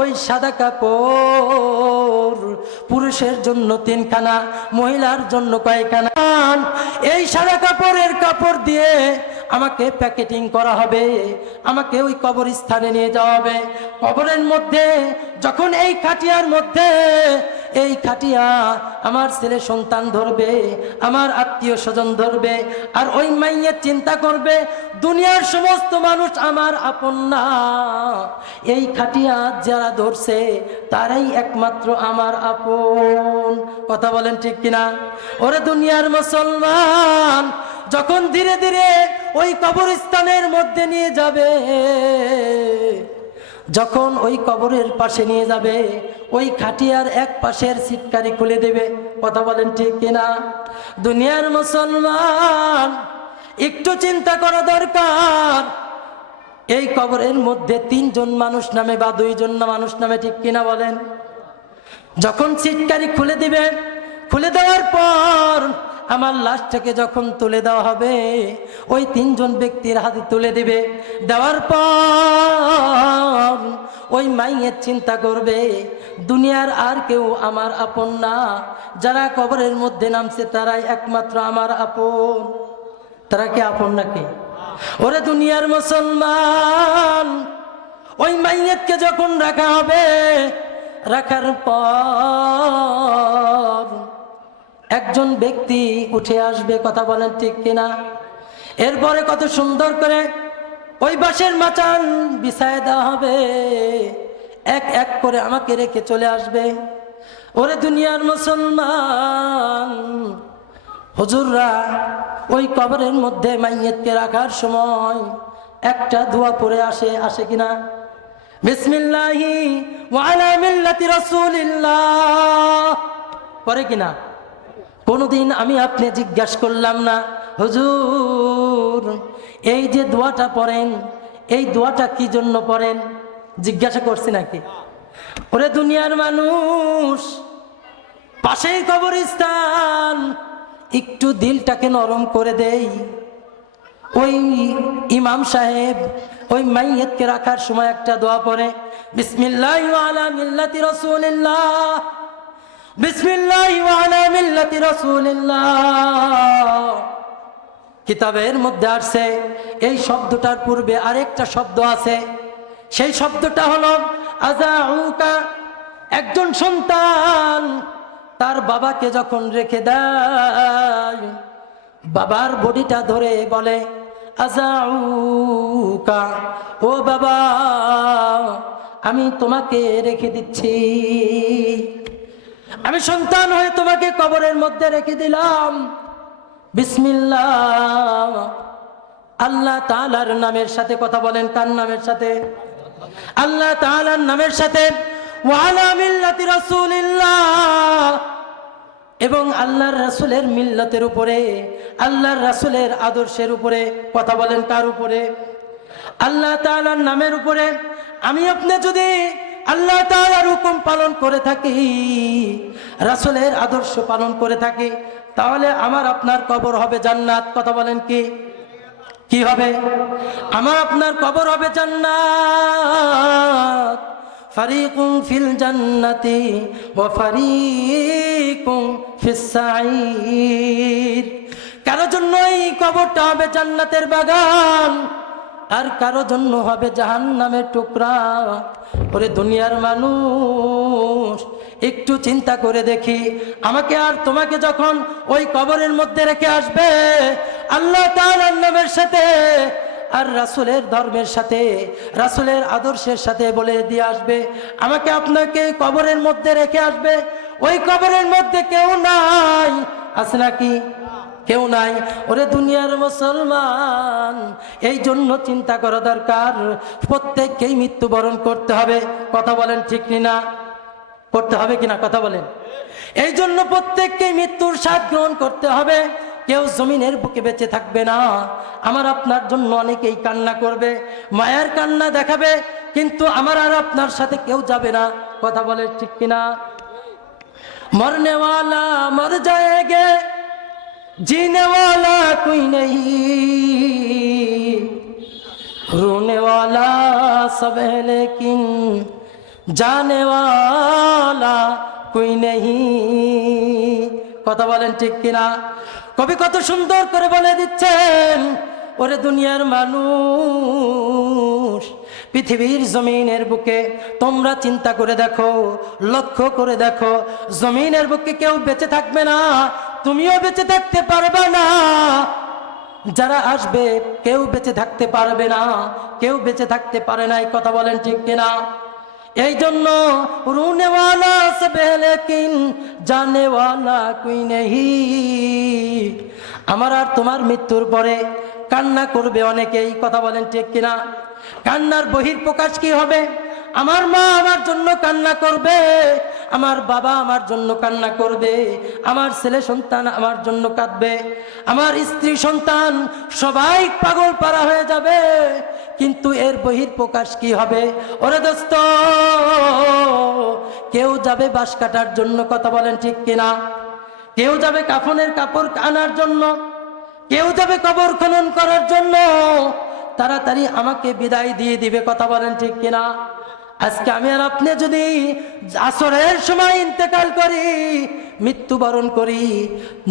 ওই সাদা কাপড় পুরুষের জন্য 3খানা, মহিলার জন্য কয়খানা। এই সাদা কাপড় দিয়ে আমাকে প্যাকেটিং করা হবে, আমাকে ওই কবরস্থানে নিয়ে যাওয়া হবে। কবরের মধ্যে যখন এই খাটিয়ার মধ্যে এই খাটিয়া আমার ছেলে সন্তান ধরবে, আমার আত্মীয় স্বজন ধরবে, আর ওই মাইয়ের চিন্তা করবে দুনিয়ার সমস্ত মানুষ আমার আপন না, এই খাটিয়া যারা ধরছে তারাই একমাত্র আমার আপন। কথা বলেন ঠিক কিনা? ওরে দুনিয়ার মুসলমান, যখন ধীরে ধীরে ওই কবরস্থানের মধ্যে নিয়ে যাবে, যখন ওই কবরের পাশে নিয়ে যাবে, ওই খাটিয়ার এক পাশের সিটকারি খুলে দেবে। কথা বলেন ঠিক কিনা? দুনিয়ার মুসলমান, একটু চিন্তা করা দরকার। এই কবরের মধ্যে 3 জন মানুষ নামে বা 2 জন মানুষ নামে, ঠিক কিনা বলেন? যখন সিটকারি খুলে দিবে, খুলে দেওয়ার পর আমার লাশটাকে যখন তুলে দেওয়া হবে, ওই 3 জন ব্যক্তির হাতে তুলে দিবে। দেওয়ার পর ওই মাইয়ের চিন্তা করবে দুনিয়ার আর কেউ আমার আপন না, যারা কবরের মধ্যে নামছে তারাই একমাত্র আমার আপন। তারা কি আপন নাকি? ওরে দুনিয়ার মুসলমান, ওই মাইয়াতকে যখন রাখা হবে, রাখার পর একজন ব্যক্তি উঠে আসবে। কথা বলেন ঠিক কিনা? এরপরে কত সুন্দর করে ওই বাঁশের মাচান বিছায় দেওয়া হবে, এক এক করে আমাকে রেখে চলে আসবে। ওরে দুনিয়ার মুসলমান, হুজুররা ওই কবরের মধ্যে মাইয়াতকে রাখার সময় একটা দোয়া পড়ে আসে কিনা? বিসমিল্লাহি ওয়া আলা মিল্লাতি রাসূলিল্লাহ পড়ে কিনা? কোনদিন আমি আপনি জিজ্ঞাসা করলাম না, হুজুর এই যে দোয়াটা পড়েন, এই দোয়াটা কি জন্য পড়েন? জিজ্ঞাসা করছি নাকি? ওরে দুনিয়ার মানুষ, পাশেই কবরস্থান, একটু দিলটাকে নরম করে দেই। ওই ইমাম সাহেব ওই মাইয়াতকে রাখার সময় একটা দোয়া পড়ে, বিসমিল্লাহি ওয়া আলা মিল্লাতি রাসূলিল্লাহ, বিসমিল্লাহি ওয়া আলা মিল্লাতি রাসূলিল্লাহ। কিতাবের মধ্যে আসছে এই শব্দটার পূর্বে আরেকটা শব্দ আছে, সেই শব্দটা হলো আযাউকা। একজন সন্তান তার বাবাকে যখন রেখে দেয়, বাবার বডিটা ধরে বলে আযাউকা, ও বাবা আমি তোমাকে রেখে দিচ্ছি, আমি সন্তান হয়ে তোমাকে কবরের মধ্যে রেখে দিলাম। বিসমিল্লাহ, আল্লাহ তাআলার নামের সাথে। কথা বলেন কার নামের সাথে? আল্লাহ তাআলার নামের সাথে। ওয়া আলা মিল্লাতি রাসূলিল্লাহ, এবং আল্লাহর রাসূলের মিল্লাতের উপরে, আল্লাহর রাসূলের আদর্শের উপরে। কথা বলেন কার উপরে? আল্লাহ তাআলার নামের উপরে। আমি আপনি যদি আল্লাহ তাআলার হুকুম পালন করে থাকি, রাসূলের আদর্শ পালন করে থাকি, তাহলে আমার আপনার কবর হবে জান্নাত। কথা বলেন কি হবে? আমার আপনার কবর হবে জান্নাত। ফারিকুম ফিল জান্নাতি ওয়া ফারিকুম ফিস সাঈদ। কারো জন্য এই কবরটা হবে জান্নাতের বাগান, আর কারো জন্য হবে জাহান্নামের টুকরা। ওরে দুনিয়ার মানুষ, একটু চিন্তা করে দেখি, আমাকে আর তোমাকে যখন ওই কবরের মধ্যে রেখে আসবে, আল্লাহ তাআলার নামের সাথে আর রাসূলের ধর্মের সাথে, রাসূলের আদর্শের সাথে বলে দিয়ে আসবে, আমাকে আপনাকে কবরের মধ্যে রেখে আসবে। ওই কবরের মধ্যে কেউ নাই, আছে নাকি? কেউ নাই। ওরে দুনিয়ার মুসলমান, এই জন্য চিন্তা করা দরকার, প্রত্যেককেই মৃত্যুবরণ করতে হবে। কথা বলেন ঠিক কিনা? করতে হবে কিনা? কথা বলেন। এই জন্য প্রত্যেককেই মৃত্যুর স্বাদ গ্রহণ করতে হবে। কেউ জমিনের বুকে বেঁচে থাকবে না। আমার আপনার জন্য অনেকেই কান্না করবে, মায়ের কান্না দেখাবে, কিন্তু আমার আর আপনার সাথে কেউ যাবে না। কথা বলে ঠিক কিনা? মরনে ওয়ালা মর যায়েগে, जीने वाला कोई नहीं, रोने वाला सब है लेकिन जाने वाला कोई नहीं। কথা বলেন ঠিক কিনা? কবি কত সুন্দর করে বলে দিচ্ছেন, ওরে দুনিয়ার মানুষ, পৃথিবীর জমিনের বুকে তোমরা চিন্তা করে দেখো, লক্ষ্য করে দেখো, জমিনের বুকে কেউ বেঁচে থাকবে না, তুমিও বেঁচে থাকতে পারবে না, যারা আসবে কেউ বেঁচে থাকতে পারবে না, কেউ বেঁচে থাকতে পারে না। এই কথা বলেন ঠিক কিনা? এই জন্য রুনেওয়ালা সব है लेकिन जाने वाला कोई नहीं। আমার আর তোমার মৃত্যুর পরে কান্না করবে অনেকেই। কথা বলেন ঠিক কিনা? কান্নার বহিঃপ্রকাশ কি হবে? আমার মা আমার জন্য কান্না করবে, আমার বাবা আমার জন্য কান্না করবে, আমার ছেলে সন্তান আমার জন্য কাঁদবে, আমার স্ত্রী সন্তান সবাই পাগল পারা হয়ে যাবে, কিন্তু এর বহিঃপ্রকাশ কি হবে? ওরে দোস্ত, কেউ যাবে বাঁশ কাটার জন্য। কথা বলেন ঠিক কিনা? কেউ যাবে কাফনের কাপড় আনার জন্য, কেউ যাবে কবর খনন করার জন্য, তাড়াতাড়ি আমাকে বিদায় দিয়ে দিবে। কথা বলেন ঠিক কিনা? আজকে আমি আর আপনি যদি আসরের সময় ইন্তেকাল করি, মৃত্যুবরণ করি,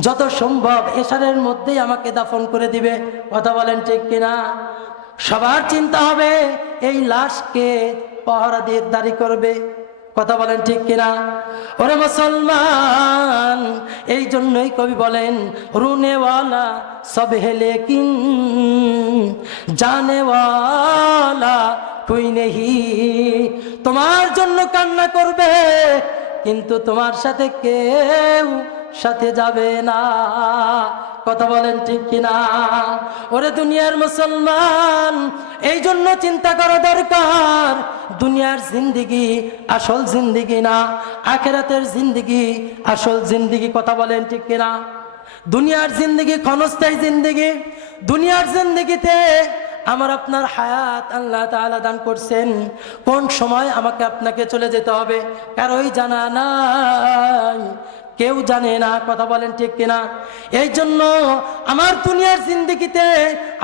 যত সম্ভব এশারের মধ্যেই আমাকে দাফন করে দিবে। কথা বলেন ঠিক কিনা? সবার চিন্তা হবে এই লাশকে পাহারা দিয়ে দাঁড়ি করবে। কথা বলেন ঠিক কিনা? ওরে মুসলমান, এই জন্যই কবি বলেন রুনেওয়ালা সব है लेकिन जाने वाला कोई नहीं। তোমার জন্য কান্না করবে, কিন্তু তোমার সাথে কেউ সাথে যাবে না। কথা বলেন ঠিক কিনা? ওরে দুনিয়ার মুসলমান, এই জন্য চিন্তা করা দরকার, দুনিয়ার জিন্দিগি আসল জিন্দিগি না, আখিরাতের জিন্দিগি আসল জিন্দিগি। কথা বলেন ঠিক কিনা? দুনিয়ার জিন্দিগি ক্ষণস্থায়ী জিন্দিগি। দুনিয়ার জিন্দিগিতে আমার আপনার হায়াত আল্লাহ তাআলা দান করছেন, কোন সময় আমাকে আপনাকে চলে যেতে হবে কারোই জানা নাই, কেউ জানে না। কথা বলেন ঠিক কিনা? এই জন্য আমার দুনিয়ার জিন্দিগিতে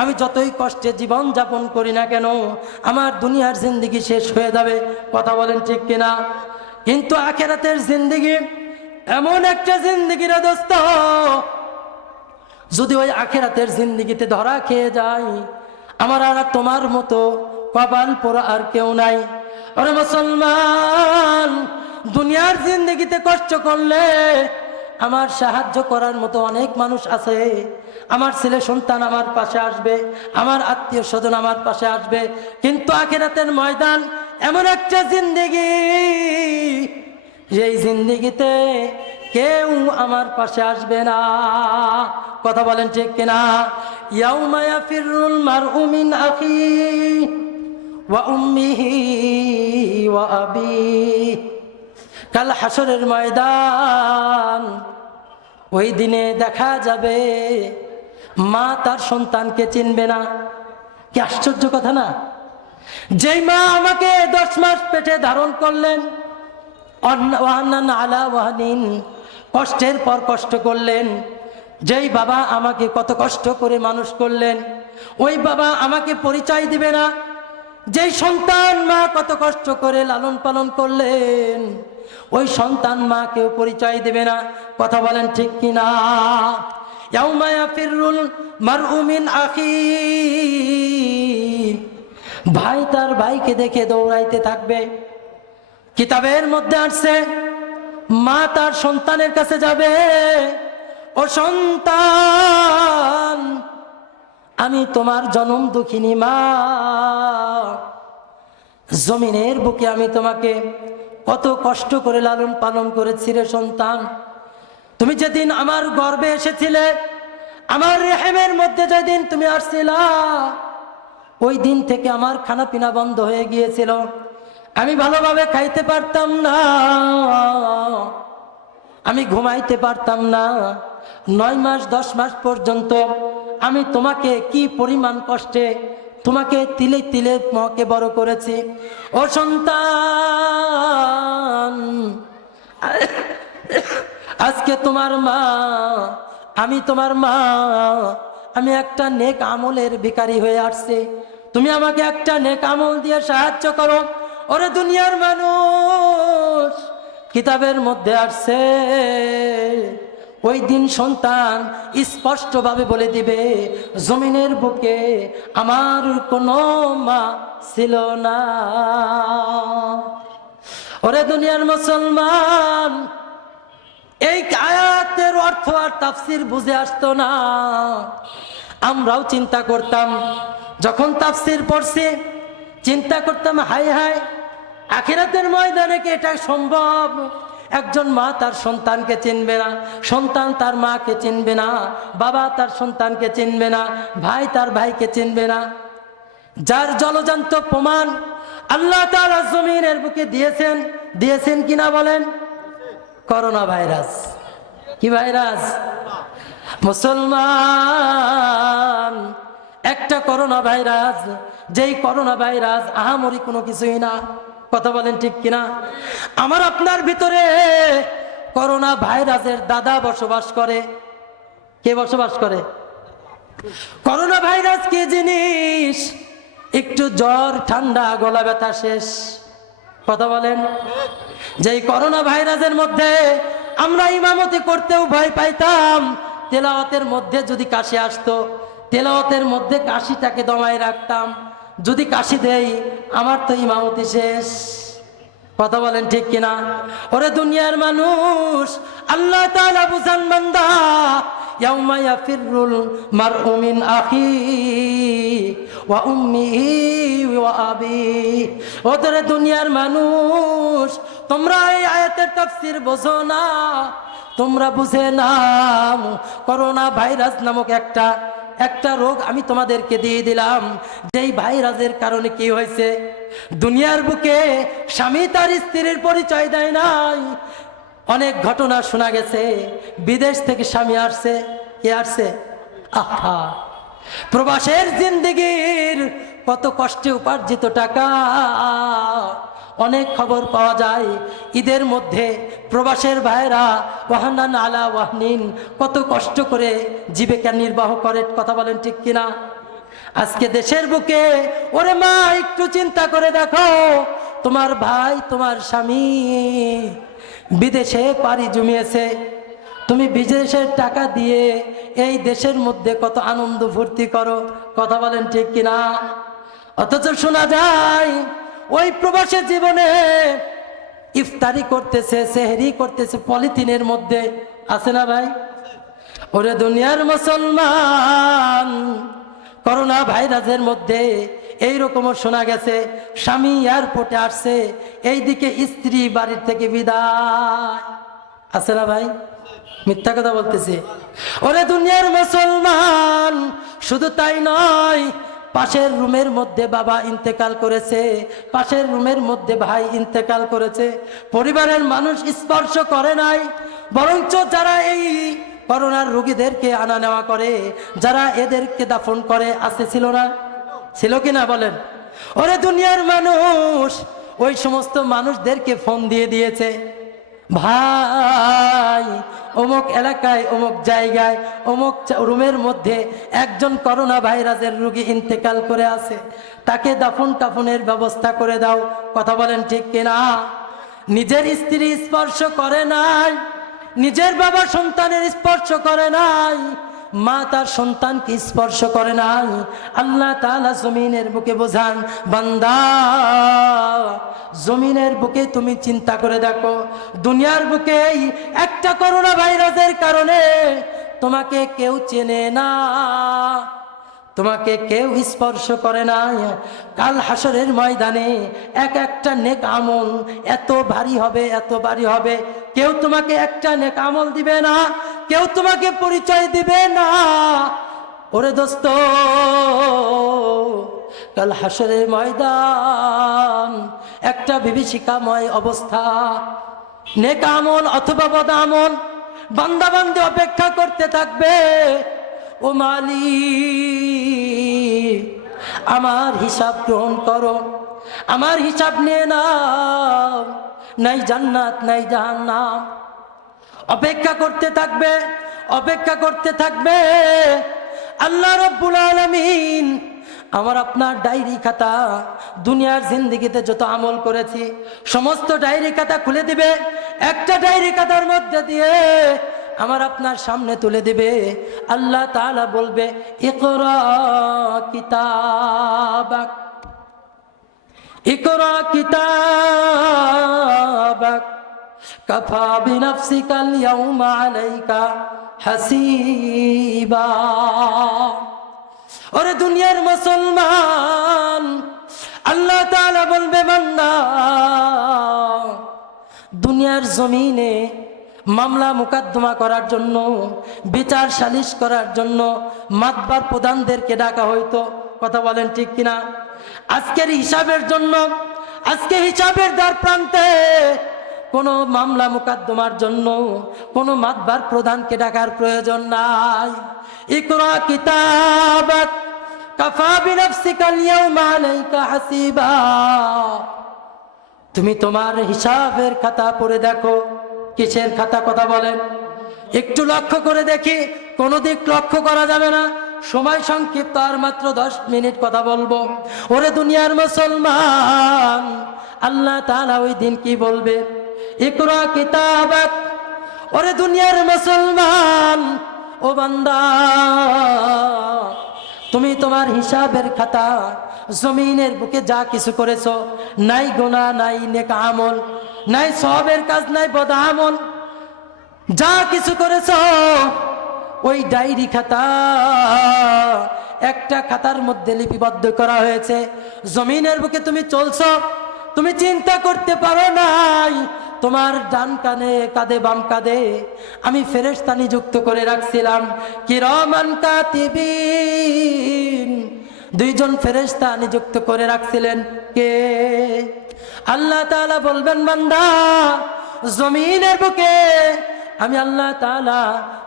আমি যতই কষ্টে জীবন যাপন করি না কেন, আমার দুনিয়ার জিন্দিগি শেষ হয়ে যাবে। কথা বলেন ঠিক কিনা? কিন্তু আখিরাতের জিন্দিগি এমন একটা জিন্দিগি রে দোস্ত, যদি ওই আখিরাতের জিন্দিগিতে ধরা খেয়ে যায়, আমার আর তোমার মতো কপাল পোড়া আর কেউ নাই। আরে মুসলমান, দুনিয়ার জিন্দিগিতে কষ্ট করলে আমার সাহায্য করার মতো অনেক মানুষ আছে, আমার ছেলে সন্তান আমার পাশে আসবে, আমার আত্মীয় স্বজন আমার পাশে আসবে, কিন্তু আখিরাতের ময়দান এমন একটা জিন্দিগি, যেই জিন্দিগিতে কেউ আমার পাশে আসবে না। কথা বলেন ঠিক কিনা? ইয়াউমা ইয়াফিরুল মারউ মিন আখিহি ওয়া উম্মিহি ওয়া আবিহি। কাল হাসরের ময়দান, ওই দিনে দেখা যাবে মা তার সন্তানকে চিনবে না। কি আশ্চর্য কথা না? যেই মা আমাকে 10 মাস পেটে ধারণ করলেন, ওয়াহানান আলা ওয়াহানিন, কষ্টের পর কষ্ট করলেন, যেই বাবা আমাকে কত কষ্ট করে মানুষ করলেন, ওই বাবা আমাকে পরিচয় দিবে না। যেই সন্তান মা কত কষ্ট করে লালন পালন করলেন, ওই সন্তান মাকেও পরিচয় দেবে না। কথা বলেন ঠিক কিনা? ইয়াউমা ইয়াফিরুল মারউ মিন আখিহি, ভাই তার ভাইকে দেখে দৌড়াইতে থাকবে। কিতাবের মধ্যে আসছে মা তার সন্তানের কাছে যাবে, ও সন্তান, আমি তোমার জনম দুঃখিনী মা, জমিনের বুকে আমি তোমাকে কত কষ্ট করে লালন পালন করেছি রে সন্তান। তুমি যেদিন আমার গর্ভে এসেছিলে, আমার রেহেমের মধ্যে যেদিন তুমি আসছিলা, ওই দিন থেকে আমার খানা পিনা বন্ধ হয়ে গিয়েছিল, আমি ভালোভাবে খাইতে পারতাম না, আমি ঘুমাইতে পারতাম না। 9 মাস 10 মাস পর্যন্ত আমি তোমাকে কি পরিমাণ কষ্টে তোমাকে তিলে তিলে তোমাকে বড় করেছি। ও সন্তান, আজকে তোমার মা, আমি তোমার মা, আমি একটা নেক আমলের ভিখারি হয়ে আসছি, তুমি আমাকে একটা নেক আমল দিয়ে সাহায্য করো। ওরে দুনিয়ার মানুষ, কিতাবের মধ্যে আসছে ওই দিন সন্তান স্পষ্টভাবে বলে দিবে, জমিনের বুকে আমার কোনো মা ছিল না। ওরে দুনিয়ার মুসলমান, এই আয়াতের অর্থ আর তাফসির বুঝে আসতো না। আমরাও চিন্তা করতাম, যখন তাফসির পড়ছি চিন্তা করতাম, হায় হায়, আখিরাতের ময়দানে কি এটা সম্ভব? একজন মা তার সন্তানকে চিনবে না, সন্তান তার মাকে চিনবে না, বাবা তার সন্তানকে চিনবে না, ভাই তার ভাইকে চিনবে না। যার জলজান্ত প্রমাণ আল্লাহ তাআলা জমিনের বুকে দিয়েছেন কিনা বলেন? Corona virus. কি ভাইরাস? মুসলমান, একটা করোনা ভাইরাস, যেই করোনা ভাইরাস আহামরি কোনো কিছুই না। কথা বলেন ঠিক কিনা? আমার আপনার ভিতরে করোনা ভাইরাসের দাদা বসবাস করে। কে বসবাস করে? করোনা ভাইরাস কি জিনিস? একটু জ্বর, ঠান্ডা, গলা ব্যথা, শেষ। কথা বলেন। যেই করোনা ভাইরাসের মধ্যে আমরা ইমামতি করতেও ভয় পাইতাম, তেলাওয়াতের মধ্যে যদি কাশি আসতো, তেলাওয়াতের মধ্যে কাশিটাকে দমায় রাখতাম। যদি কাশি দেই, আমার তো ইমামতি শেষ। কথা বলেন ঠিক কিনা? ওরে দুনিয়ার মানুষ, আল্লাহ তাআলা বুঝান বান্দা, ইয়াউমা ইয়াফিরুল মারউ মিন আখিহি ওয়া উম্মিহি ওয়া আবিহি। ওরে দুনিয়ার মানুষ, তোমরা এই আয়াতের তাফসীর বোঝো না, তোমরা বুঝে নাও করোনা ভাইরাস নামক একটা রোগ আমি তোমাদেরকে দিয়ে দিলাম। যেই ভাইরাসের কারণে কি হয়েছে, দুনিয়ার বুকে স্বামী তার স্ত্রীর পরিচয় দেয় নাই। অনেক ঘটনা শোনা গেছে, বিদেশ থেকে স্বামী আসছে। কে আসছে? আহা, প্রবাসের জিন্দেগির কত কষ্টে উপার্জিত টাকা। অনেক খবর পাওয়া যায়, ঈদের মধ্যে প্রবাসের ভাইরা ওয়াহানান আলা ওয়াহনিন কত কষ্ট করে জীবিকা নির্বাহ করে। কথা বলেন ঠিক কিনা? আজকে দেশের বুকে, ওরে মা, একটু চিন্তা করে দেখো, তোমার ভাই, তোমার স্বামী বিদেশে পাড়ি জমিয়েছে, তুমি বিদেশের টাকা দিয়ে এই দেশের মধ্যে কত আনন্দ ফুর্তি করো। কথা বলেন ঠিক কিনা? অথচ শোনা যায় ওই প্রবাসী জীবনে ইফতারি করতেছে, সেহরি করতেছে পলিথিনের মধ্যে। আছে না ভাই? ওরে দুনিয়ার মুসলমান, করোনা ভাইরাসের মধ্যে এইরকমও শোনা গেছে, স্বামী এয়ারপোর্টে আসছে, এইদিকে স্ত্রী বাড়ির থেকে বিদায়। আছে না ভাই? মিথ্যা কথা বলতেছে? ওরে দুনিয়ার মুসলমান, শুধু তাই নয়, পাশের রুমের মধ্যে বাবা ইন্তেকাল করেছে, পাশের রুমের মধ্যে ভাই ইন্তেকাল করেছে, পরিবারের মানুষ স্পর্শ করে নাই, বরঞ্চ যারা এই করোনার রোগীদেরকে আনা নেওয়া করে, যারা এদেরকে দাফন করে, আছে ছিল না? ছিল কিনা বলেন? ওরে দুনিয়ার মানুষ, ওই সমস্ত মানুষদেরকে ফোন দিয়ে দিয়েছে, ভাই অমুক এলাকায়, অমুক জায়গায়, অমুক রুমের মধ্যে একজন করোনা ভাইরাসের রোগী ইন্তেকাল করে আছে, তাকে দাফন কাফনের ব্যবস্থা করে দাও। কথা বলেন ঠিক কিনা? নিজের স্ত্রী স্পর্শ করে নাই, নিজের বাবা সন্তানের স্পর্শ করে নাই, মা তার সন্তানকে স্পর্শ করে নাই। আল্লাহ তাআলা জমিনের বুকে বোঝান, বান্দা, জমিনের বুকে তুমি চিন্তা করে দেখো, দুনিয়ার বুকে একটা করোনা ভাইরাসের কারণে তোমাকে কেউ চেনে না, তোমাকে কেউ স্পর্শ করে না। কাল হাসরের ময়দানে এক একটা নেক আমল এত ভারী হবে, এত ভারী হবে, কেউ তোমাকে একটা নেক আমল দিবে না, কেউ তোমাকে পরিচয় দিবে না। ওরে দোস্ত, কাল হাসরের ময়দান একটা বিভীষিকাময় অবস্থা। নেক আমল অথবা বদ আমল বান্দা বান্দী অপেক্ষা করতে থাকবে, ও মালিক আমার হিসাব গ্রহণ করো, আমার হিসাব নিয়ে নাও, নাই জান্নাত নাই জাহান্নাম। অপেক্ষা করতে থাকবে, অপেক্ষা করতে থাকবে। আল্লাহ রাব্বুল আলামিন আমার আপনার ডায়েরি খাতা, দুনিয়ার জিন্দেগিতে যত আমল করেছি সমস্ত ডায়েরি খাতা খুলে দিবে। একটা ডায়েরি খাতার মধ্যে দিয়ে আমার আপনার সামনে তুলে দিবে। আল্লাহ তাআলা বলবে, ইকরা কিতাবাক, ইকরা কিতাবাক কাফা বিনাফসিকাল ইয়াউমা আলাইকা হাসিবা। ওরে দুনিয়ার মুসলমান, আল্লাহ তাআলা বলবে, বান্দা দুনিয়ার জমিনে মামলা মুকদ্দমা করার জন্য, বিচার সালিশ করার জন্য মাতবার প্রধানদেরকে ডাকা হইতো। কথা বলেন ঠিক কিনা? আজকের হিসাবের জন্য, আজকে হিসাবের দ্বার প্রান্তে কোনো মামলা মুকদ্দমার জন্য কোনো মাতবার প্রধানকে ডাকার প্রয়োজন নাই। ইকরা কিতাবাক কাফা বিনাফসিকাল ইয়াউমা আলাইকা হাসিবা। তুমি তোমার হিসাবের খাতা পড়ে দেখো। কিসের খাতা? কথা বলেন, একটু লক্ষ্য করে দেখি। কোনো দিক লক্ষ্য করা যাবে না, সময় সংক্ষিপ্ত, আর মাত্র 10 মিনিট কথা বলবো। ওরে দুনিয়ার মুসলমান, আল্লাহ তাআলা ওই দিন কি বলবে? ইকরা কিতাবাক। ওরে দুনিয়ার মুসলমান, ও বান্দা, তুমি তোমার হিসাবের খাতা, জমিনের বুকে যা কিছু করেছো, নাই গুনাহ, নাই নেক আমল, নাই সওয়াবের কাজ, নাই বদ আমল, যা কিছু করেছো ওই ডায়েরি খাতা একটা খাতার মধ্যে লিপিবদ্ধ করা হয়েছে। জমিনের বুকে তুমি চলছো, তুমি চিন্তা করতে পারো নাই তোমার ডান কানে কাঁধে বাম কাঁধে আমি ফেরেশতা নিযুক্ত করে রাখছিলাম, কিরামান কাতিবিন। 2 জন ফেরেশতা নিযুক্ত করে রাখছিলেন। কে? আল্লাহ তাআলা বলবেন, বান্দা জমিনের বুকে আমি আল্লাহ তাআলা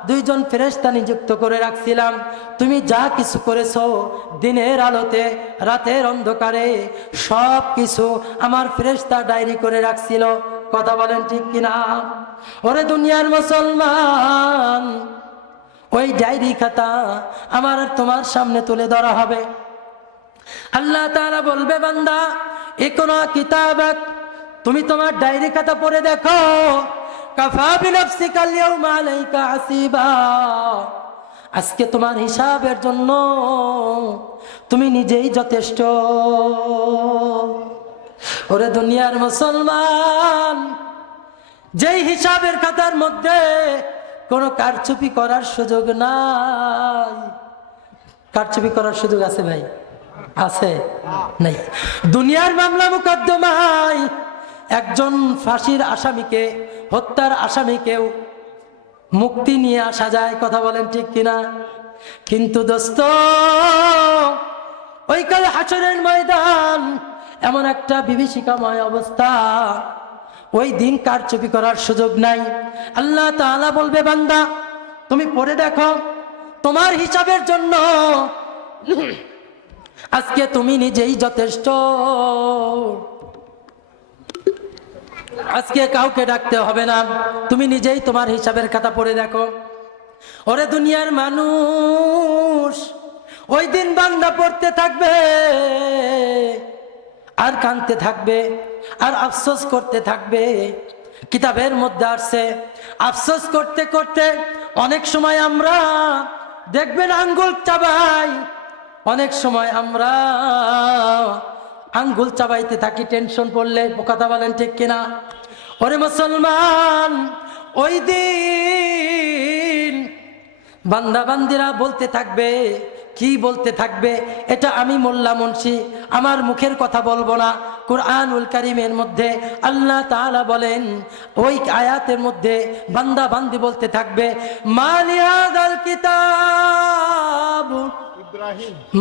2 জন ফেরেশতা নিযুক্ত করে রাখছিলাম। তুমি যা কিছু করেছো দিনের আলোতে রাতের অন্ধকারে সব কিছু আমার ফেরেশতা ডায়েরি করে রাখছিল। কথা বলেন ঠিক কিনা? ওরে দুনিয়ার মুসলমান, ওই ডায়েরি খাতা আমার আর তোমার সামনে তুলে ধরা হবে। আল্লাহ তাআলা বলবে, বান্দা ইকরা কিতাবাক, তুমি তোমার ডায়েরি খাতা পড়ে দেখো। কাফা বিনাফসিকাল ইয়াউমা আলাইকা হাসিবা। আজকে তোমার হিসাবের জন্য তুমি নিজেই যথেষ্ট। ওরে দুনিয়ার মুসলমান, যেই হিসাবের খাতার মধ্যে কোনো কারচুপি করার সুযোগ নাই। কারচুপি করার সুযোগ আছে ভাই? আছে? নাই। দুনিয়ার মামলা মুকদ্দমায় একজন ফাঁসির আসামিকে, হত্যার আসামিকেও মুক্তি নিয়ে আসা যায়। কথা বলেন ঠিক কিনা? কিন্তু দোস্ত, ওই কাল হাসরের ময়দান এমন একটা বিভীষিকাময় অবস্থা, ওই দিন কারচুপি করার সুযোগ নাই। আল্লাহ তাআলা বলবে, বান্দা তুমি পড়ে দেখো, তোমার হিসাবের জন্য আজকে তুমি নিজেই যথেষ্ট। আজকে কাউকে ডাকতে হবে না, তুমি নিজেই তোমার হিসাবের খাতা পড়ে দেখো। ওরে দুনিয়ার মানুষ, ওই দিন বান্দা পড়তে থাকবে আর কাঁদতে থাকবে আর আফসোস করতে থাকবে। কিতাবের মধ্যে আসছে, আফসোস করতে করতে অনেক সময় আমরা দেখবেন আঙ্গুল চাবাই, অনেক সময় আমরা আঙ্গুল চাবাইতে থাকি টেনশন পড়লে। কথা বলেন ঠিক কিনা? ওরে মুসলমান, ওই দিন বান্দা বান্দিরা বলতে থাকবে, কি বলতে থাকবে? এটা আমি মোল্লা মুন্সি আমার মুখের কথা বলবো না। কুরআনুল কারীমের মধ্যে আল্লাহ তাআলা বলেন, ওই আয়াতের মধ্যে বান্দা বান্দি বলতে থাকবে, মালি হাদাল কিতাব,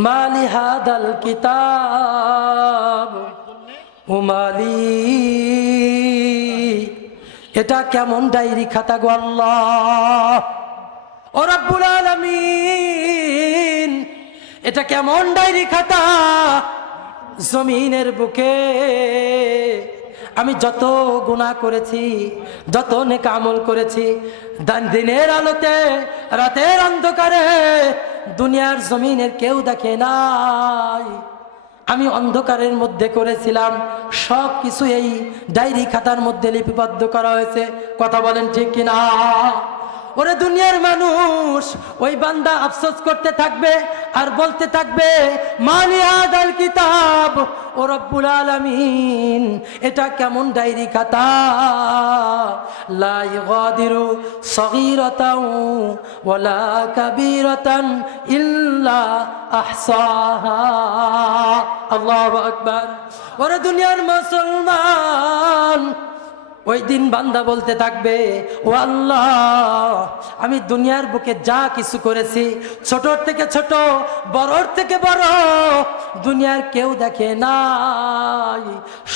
মালি হাদাল কিতাব উমালি। এটা কেমন ডায়েরি খাতা গো আল্লাহ, ও রব্বুল আলামিন, এটা কেমন ডায়েরি খাতা? জমিনের বুকে আমি যত গুনাহ করেছি, যত নেক আমল করেছি, দিনের আলোতে রাতের অন্ধকারে দুনিয়ার জমিনের কেউ দেখে নাই। আমি অন্ধকারের মধ্যে করেছিলাম, সব কিছু এই ডায়েরি খাতার মধ্যে লিপিবদ্ধ করা হয়েছে। কথা বলেন ঠিক কিনা? ওরে দুনিয়ার মানুষ, ওই বান্দা আফসোস করতে থাকবে আর বলতে থাকবে, মানি হাদাল কিতাব, ও রব্বুল আলামিন এটা কেমন ডায়েরি খাতা, লা ইগাদিরু সগীরাতাও ওয়ালা কাবীরাতান ইল্লা আহসাহা। আল্লাহু আকবার। ওরে দুনিয়ার মুসলমান, ওই দিন বান্দা বলতে থাকবে, ও আল্লাহ, আমি দুনিয়ার বুকে যা কিছু করেছি, ছোটর থেকে ছোট, বড়র থেকে বড়, দুনিয়ার কেউ দেখে নাই,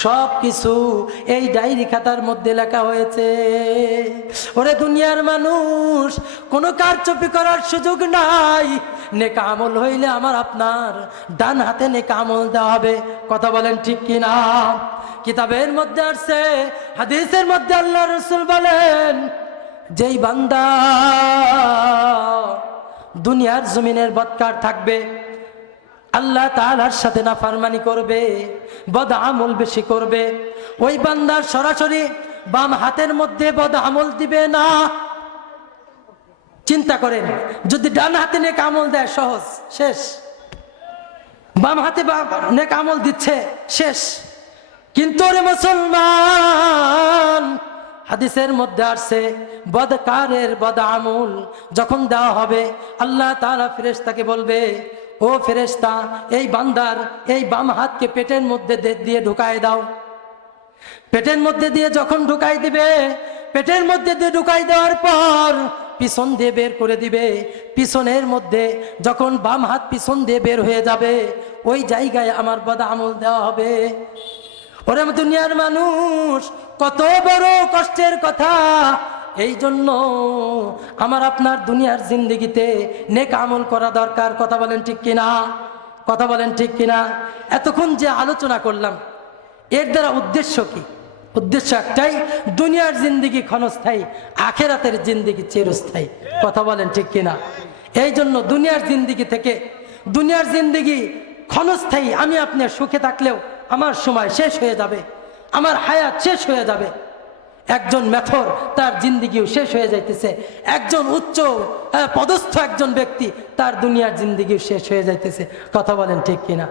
সব কিছু এই ডায়েরি খাতার মধ্যে লেখা হয়েছে। ওরে দুনিয়ার মানুষ, কোনো কারচুপি করার সুযোগ নাই। নেক আমল হইলে আমার আপনার ডান হাতে নেক আমল দেওয়া হবে। কথা বলেন ঠিক কিনা? কিতাবের মধ্যে আসছে, হাদিসের মধ্যে আল্লাহ রাসূল বলেন, যেই বান্দা দুনিয়ার জমিনের বদকার থাকবে, আল্লাহ তাআলার সাথে নাফরমানি করবে, বদ আমল বেশি করবে, ওই বান্দার সরাসরি বাম হাতের মধ্যে বদ আমল দিবে না। চিন্তা করেন, যদি ডান হাতে নেক আমল দেয় সহজ, শেষ। বাম হাতে নেক আমল দিচ্ছে, শেষ। কিন্তু রে মুসলমান, হাদিসের মধ্যে আসছে, বদকারের বদ আমল যখন দেওয়া হবে, আল্লাহ তাআলা ফেরেশতাকে বলবে, ও ফেরেশতা, এই বান্দার এই বাম হাতকে পেটের মধ্যে দিয়ে ঢুকায় দাও। পেটের মধ্যে দিয়ে যখন ঢুকাই দিবে, পেটের মধ্যে দিয়ে ঢুকাই দেওয়ার পর পিছন দিয়ে বের করে দিবে। পিছনের মধ্যে যখন বাম হাত পিছন দিয়ে বের হয়ে যাবে, ওই জায়গায় আমার বদ আমল দেওয়া হবে। ওরে দুনিয়ার মানুষ, কত বড় কষ্টের কথা। এই জন্য আমার আপনার দুনিয়ার জিন্দেগিতে নেক আমল করা দরকার। কথা বলেন ঠিক কিনা? কথা বলেন ঠিক কিনা? এতক্ষণ যে আলোচনা করলাম, এর দ্বারা উদ্দেশ্য কি? উদ্দেশ্য একটাই, দুনিয়ার জিন্দেগি ক্ষণস্থায়ী, আখেরাতের জিন্দেগি চিরস্থায়ী। কথা বলেন ঠিক কিনা? এই জন্য দুনিয়ার জিন্দেগি থেকে, দুনিয়ার জিন্দেগি ক্ষণস্থায়ী, আমি আপনি সুখে থাকলেও আমার সময় শেষ হয়ে যাবে, আমার হায়াত শেষ হয়ে যাবে। একজন মেথর, তার জিন্দেগিও শেষ হয়ে যাইতেছে। একজন উচ্চ পদস্থ একজন ব্যক্তি, তার দুনিয়ার জিন্দেগিও শেষ হয়ে যাইতেছে। কথা বলেন ঠিক কিনা?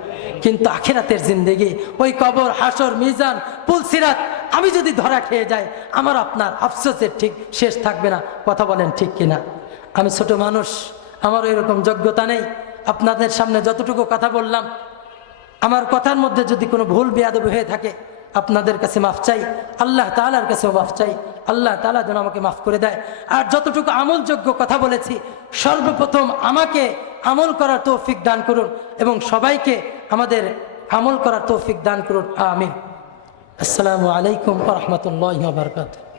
কিন্তু আখিরাতের জিন্দেগি, ওই কবর, হাসর, মিজান, পুলসিরাত, আমি যদি ধরা খেয়ে যাই, আমার আপনার আফসোসের ঠিক শেষ থাকবে না। কথা বলেন ঠিক কিনা? আমি ছোট মানুষ, আমার এরকম যোগ্যতা নেই। আপনাদের সামনে যতটুকু কথা বললাম, আমার কথার মধ্যে যদি কোনো ভুল বেয়াদবি হয়ে থাকে, আপনাদের কাছে মাফ চাই, আল্লাহ তাআলার কাছেও মাফ চাই। আল্লাহ তাআলা যেন আমাকে মাফ করে দেয়। আর যতটুকু আমলযোগ্য কথা বলেছি, সর্বপ্রথম আমাকে আমল করার তৌফিক দান করুন এবং সবাইকে আমাদের আমল করার তৌফিক দান করুন। আমিন। আসসালামু আলাইকুম ওয়া রাহমাতুল্লাহি ওয়া বারাকাতুহু।